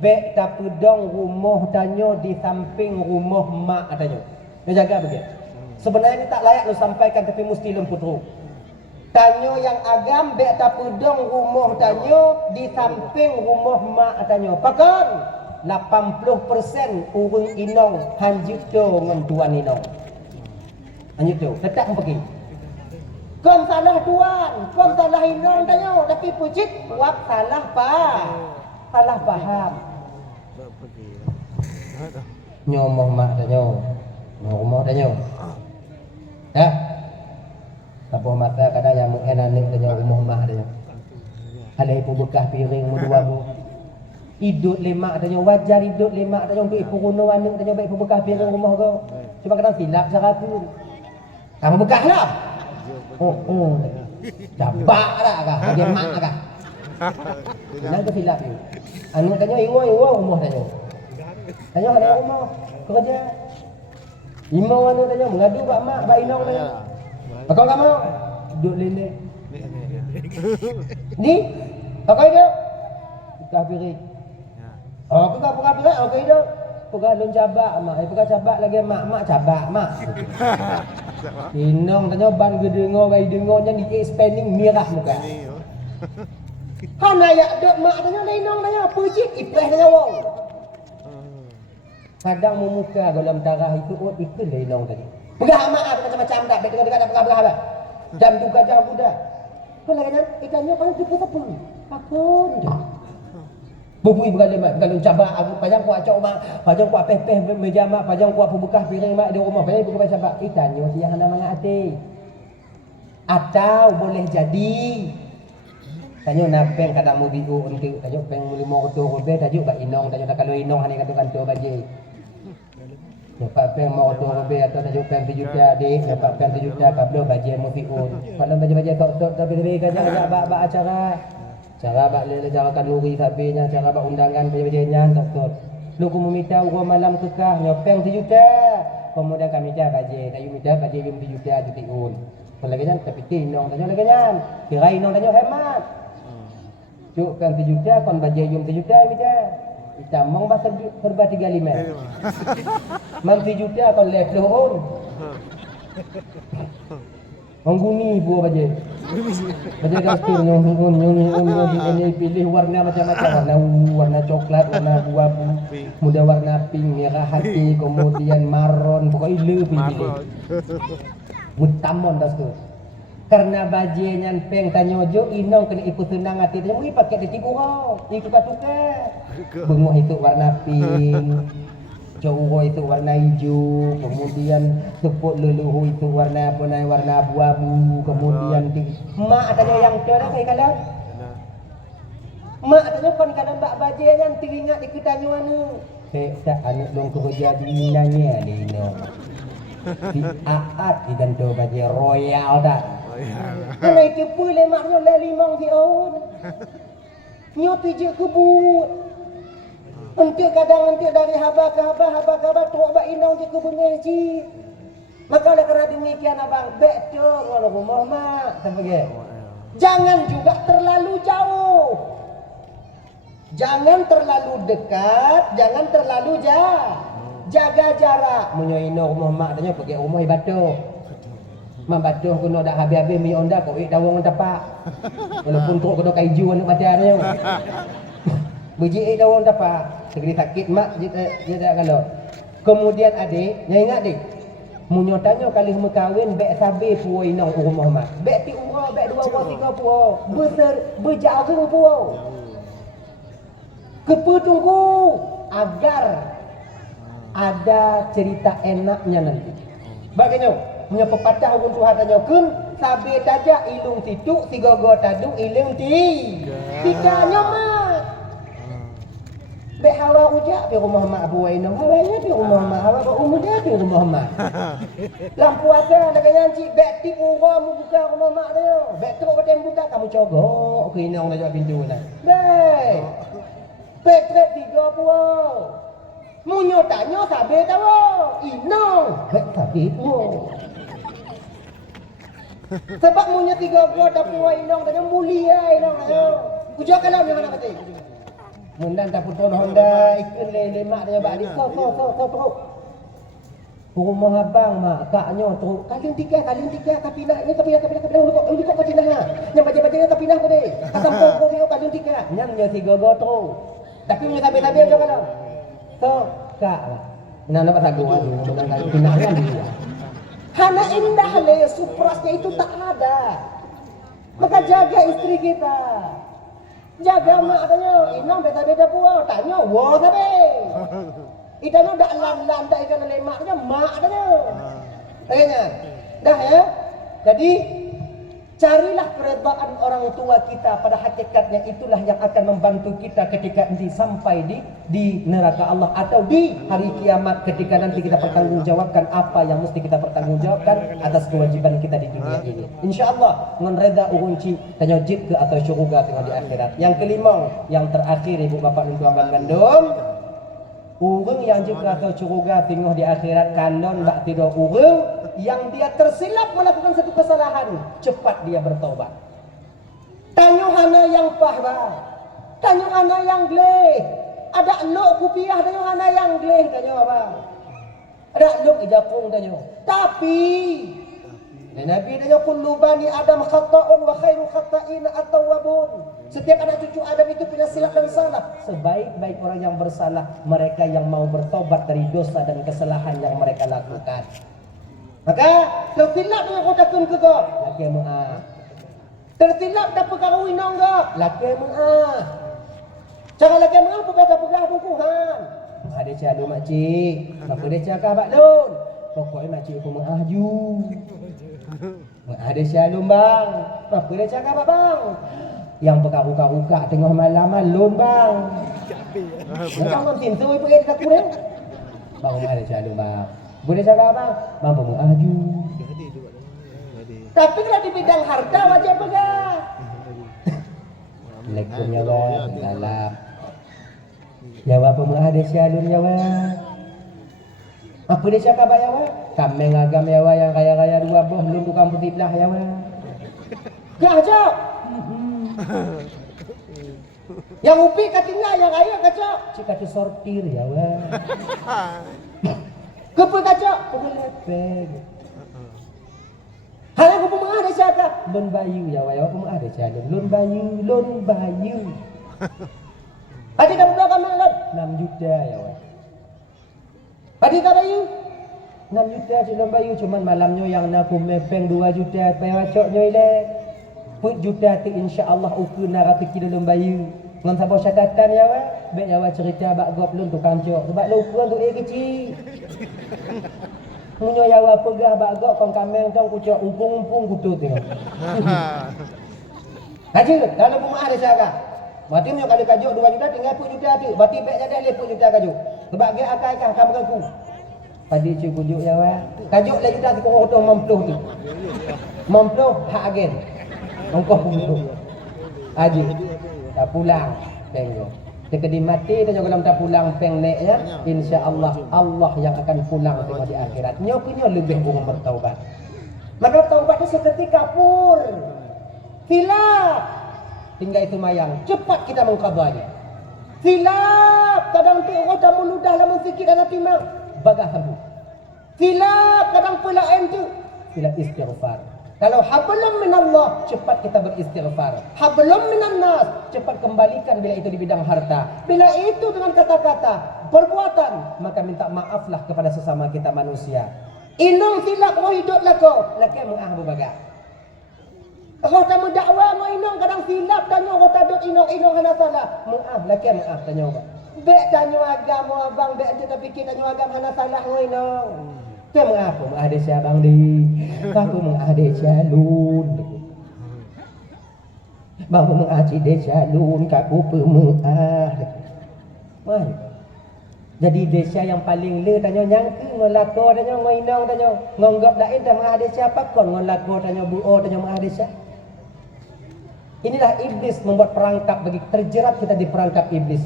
Bek tapedong rumah tanyo di samping rumah mak tanyo. Dia jaga beget. Sebenarnya ini tak layak lu sampaikan tapi mesti lemputru. Tanyo yang agam bek tapedong rumah tanyo di samping rumah mak tanyo. Pakon 80% urang inong hanjut tu ngan tuan inong. Hanjut tu, tetap pergi. Kon salah tuan, kon salah inong tanyo, tapi pucit wak salah salah paham. Nyomoh mak tanyo, nyomoh tanyo. Ya. Tapo mata kadang yang mengenanik tanyo rumah mak tanyo. Alai pu bekah piring mudua bu. Hidup lemak tanya wajar hidup lemak tanya untuk ibu kuno anak tanya baik bekas piring rumah kau. Cuma kadang silap cara tu. Kamu bekas lah. Dabak lah kah? Dia mak kah? Jangan tu silap tu. Anu tanya ingo rumah tanya. Tanya ada rumah kerja. Imau anu tanya mengadu bak mak bak inong tanya. Kau enggak mau? Duduk lele. Ni? Kau itu? Bekas piring. Oh, pegang berat, okey dah. Pegang lon cabak mak, pegang cabak lagi mak cabak mak. Inong tanya ban gedengo bai dengonya di expanding mirah muka. Hana ya dok mak tanya inong tanya pucik ipeh tanya wong. Kadang memuka dalam darah itu itu inong tadi. Pegang mak ada macam-macam dak, dekat-dekat dak pegang dah. Jam tu gajah budak. Kalau kan ikannya paling tipu apa? Pakon je. Bubui bergalai mak, kalau cabak aku pajang ku acak mak, pajang ku apeh-peh meja mak, pajang ku apa bekah piring mak di rumah, pajang ku cabak. Tanya si yang hendak mangat hati. Atau boleh jadi tanya napeng kadang mau biu untuk tanya peng muli motor robe tajuk bak inong tanya kalau inong hani kantor baje. Dapat peng motor robe atau tajuk peng 7 juta adik, dapat peng 7 juta kablo baje mau fiun. Kalau baje-baje kau tapi kerja bak acara Cara bak lele cara kanuri sabinya, cara bak undangan baje-bajenyan tok. Lu kumu minta uang malam kekah nyopeng 1 juta. Kemudian kami minta baje, kayu minta baje 1 juta jutiun. Pelagian tapi tinong tanya lagian. Kira inong tanya hemat. Cuk kan 1 juta kon baje 1 juta minta. Kita mong basar serba 35. Man 1 juta kon leploon. Mengguni buah baje. Baje kastur nyong ini pilih warna macam-macam, warna coklat, warna abu-abu, muda warna pink, merah hati, kemudian marron, pokoknya pilih. Mutamon dah tu. Karena baje nyan peng tanyojo inong kena ikut senang hati dia mungkin pakai di tiguro. Itu tukar. Bengoh itu warna pink. Cowok itu warna hijau, kemudian tepuk leluhur itu warna apa namanya warna abu-abu, kemudian mak adanya yang cerah kayak kalau mak adanya kon kalau mbak baje yang teringat di kita nyuanu tak anak dong kerja di nanya di no di aat di ganto baje royal dah karena itu pun lemaknya lelimang di on nyoti je kebut. Untuk kadang untuk dari haba ke haba tok bak inang je ke bengeji. Maka oleh kerana demikian abang betul ngono rumah mak sampai. Jangan juga terlalu jauh. Jangan terlalu dekat, jangan terlalu jauh. Jaga jarak. Munyo ino rumah mak tanya pergi rumah batu. Mak batu kena dak habis-habis mi onda kau dawang tapak. Walaupun tok kena kaiju anak badannya. Biji dawang tapak. Segeri sakit mak dia tak kalau. Kemudian adik, yang ingat dik. Munyo tanya kali kawin bek sabe puo inong rumah mak. Bek ti umrah, bek 2 umrah 3 puo. Berjaring puo. Kepetunggu agar ada cerita enaknya nanti. Bagainya, punya pepatah urun Tuhan tanya kun sabe daja ilung situ, sigogo tadu ilung ti. Tiganya mak. Bek hawa ujak di rumah mak Abu Wainam. Hawanya di rumah mak. Hawa ke umur dia di rumah mak. Lampu ada ada nyanci. Bek tip urah mu buka rumah mak dia. Bek teruk badan buka kamu cogok. Inang dah jawab pintu nak. Bek. Bek trek 3 puau. Munyo tanya sabe tahu. Inang. Bek sabe puau. Sebab munyo 3 puau dah puau inang tanya mulia inang. Ujak kalau ni mana kata? Mundan tak putus Honda ikut lemak dia bak dia teruk. Rumah abang mak kaknya teruk. Kalian tiga kapinahnya kapinah ulik kapinah. Yang baca-bacanya kapinah ko deh. Asam pokok dia kalian tiga. Nyang nya 3 teruk. Tapi punya tabe-tabe aja kalau. So kak. Nah nampak sagu aduh mundan kapinah kan dia. Hana indah le suprasnya itu tak ada. Maka jaga istri kita. Jaga mak tanya, inang beda-beda puau, tanya, wah sabe. Ikan dak lam-lam dak ikan lemaknya mak tanya. Tanya, dah ya. Jadi carilah keredaan orang tua kita, pada hakikatnya itulah yang akan membantu kita ketika nanti sampai di neraka Allah atau di hari kiamat ketika nanti kita pertanggungjawabkan apa yang mesti kita pertanggungjawabkan atas kewajiban kita di dunia ini. Insyaallah ngon reda urunci tanya jid ke atau syurga tengah di akhirat. Yang kelima, yang terakhir ibu bapak dan tuan gandum, urang yang jid ke atau syurga tengah di akhirat kalon bak tidur urang yang dia tersilap melakukan satu kesalahan, cepat dia bertobat. Tanya hana yang pahwa, tanya hana yang gleh. Ada lok kupiah tanya hana yang gleh tanya apa? Ada lok ijakung tanya. Tapi Nabi tanya kullu bani Adam khata'un wa khairu khata'ina at-tawwabun. Setiap anak cucu Adam itu punya silap dan salah. Sebaik-baik orang yang bersalah mereka yang mau bertobat dari dosa dan kesalahan yang mereka lakukan. Maka tersilap dengan kotakun ke kau, laki mu'ah. Tersilap dah perkara inang kau, laki mu'ah. Cara laki mu'ah pegang-pegang bukuhan. Ada cakap makcik, maka dia cakap abak lun. Pokoknya makcik aku mu'ah ju. Ada cakap bang, maka dia cakap abak bang. Yang berkaru-karu tengah malaman lun bang. Jangan pintu pergi dekat kurang. Bang ada cakap bang. Boleh cakap apa? Mampu mengaju. Tapi kalau di bidang harta wajib pegang. Assalamualaikum ya wa. Salam. Ya wa pemulah desa alun ya wa. Apa desa kabar ya wa? Kami ngagam ya wa yang kaya-kaya dua boh belum tukang putih belah ya wa. Gajak. Yang upi katinggal yang kaya gajak. Cik kata sortir ya wa. Kepa gajak? Kepa lepeng. Hal yang kepa mengah desa ka? Lon bayu ya wa. Ya wa mengah desa alun. Lon bayu. Hadi kamu berapa kami lon? 6 juta ya wa. Hadi kamu bayu? 6 juta cilon bayu cuman malamnya yang nak mepeng 2 juta pay wacoknya ile. Put juta tu insya-Allah ukur nak pergi dalam bayu. Ngan sabo catatan ya wa. Baik ya wa cerita bak gop lun tukang cok. Sebab lu ukuran tu kecil. Munyo ya wa pegah bak gop kong kameng tong kucok umpung-umpung kutut tengok. Haji kalau pun ada cara. Berarti munyo kalau kajuk 2 juta tinggal 10 juta tu. Berarti baik jadi 10 juta kajuk. Sebab ge akai-akai kamu aku. Padi cuy kujuk ya wa. Kajuk le juta ko otong mempluh tu. Mempluh hak agen. Ongkos pun. Haji. Tak pulang peng. Sekedi mati tanya kalau tak pulang peng nek ya. Insya-Allah Allah yang akan pulang di akhirat. Nyo punya lebih bunga bertaubat. Maka taubat itu seketika pur. Hilaf. Tinggal itu mayang. Cepat kita mengqadanya. Hilaf kadang tu orang tak meludah lamun sikit dan timang. Bagah habu. Hilaf kadang pula tu. Hilaf istighfar. Kalau hablum minallah, cepat kita beristighfar. Hablum minannas, cepat kembalikan bila itu di bidang harta. Bila itu dengan kata-kata, perbuatan, maka minta maaflah kepada sesama kita manusia. Inong silap kau hidup lako, laki mu'ah berbagai. Kau tak mendakwah mau inong kadang silap tanya kau tak duduk inong hana salah. Mu'ah, laki mu'ah tanya kau. Bek tanya agama abang, bek kita fikir tanya agama hana salah mau inong. Kau mengapa mengada siabang di? Kau mengada sialun. Bahu mengaji desa lun kau pemuah. Wah. Jadi desa yang paling le tanya nyangke ngelako tanya ngoinong tanya ngonggap lain dah mengada siapa kon ngelako tanya buo tanya mengada siapa. Inilah iblis membuat perangkap bagi terjerat kita di perangkap iblis.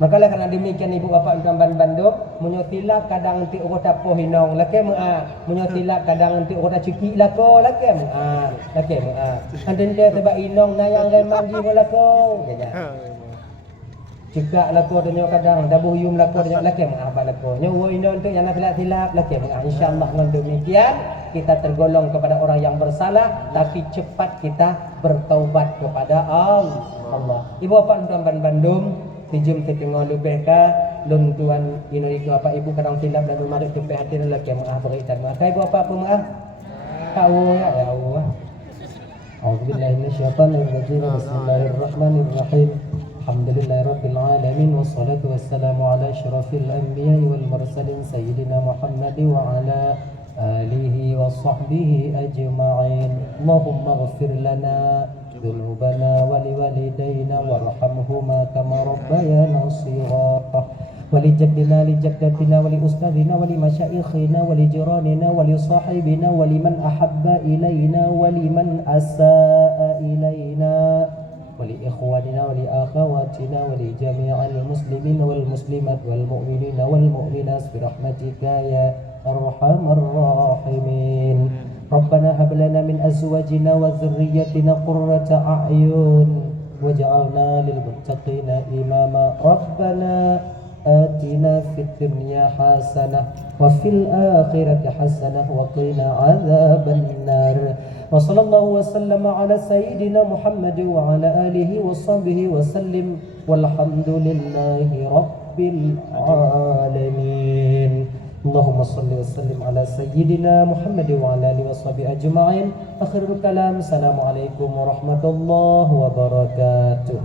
Makalah karena demikian ibu bapa Tuan Bandung menyotila kadang nanti orang tak poh hinong laki muah menyotila kadang nanti orang tak cuki lako laki muah anten dia sebab inong nayang remang ji lako jaja cekak lako tanya kadang dabuh yum lako tanya laki muah ba lako nyawa inong tu yang nak silap laki muah insyaallah dengan demikian kita tergolong kepada orang yang bersalah tapi cepat kita bertaubat kepada Allah. Ibu bapa Tuan Bandung dijum tengok lebih ka lon tuan inori tu apa ibu kadang silap dan mari tu hati lelaki maaf beritan maaf ibu apa maaf kau ya Allah A'udzubillahi minasyaitonir rajim bismillahirrahmanirrahim alhamdulillahirabbil alamin wassalatu wassalamu ala asyrafil anbiya'i wal mursalin sayyidina Muhammad wa ala alihi wa sahbihi ajma'in Allahumma ighfir lana ذنوبنا ولوالدينا وارحمهما كما ربيانا صغارا ولجدنا لجدتنا ولأستاذنا ولمشايخنا ولجيراننا ولصاحبنا ولمن أحب إلينا ولمن أساء إلينا ولإخواننا ولأخواتنا ولجميع المسلمين والمسلمات والمؤمنين والمؤمنات برحمتك يا أرحم الراحمين ربنا هب لنا من أزواجنا وذريتنا قرة أعين واجعلنا للمتقين إماما ربنا آتنا في الدنيا حسنة وفي الآخرة حسنة وقنا عذاب النار وصلى الله وسلم على سيدنا محمد وعلى آله وصحبه وسلم والحمد لله رب العالمين اللهم صل وسلم على سيدنا محمد وعلى آله وصحبه أجمعين آخر الكلام السلام عليكم ورحمة الله وبركاته.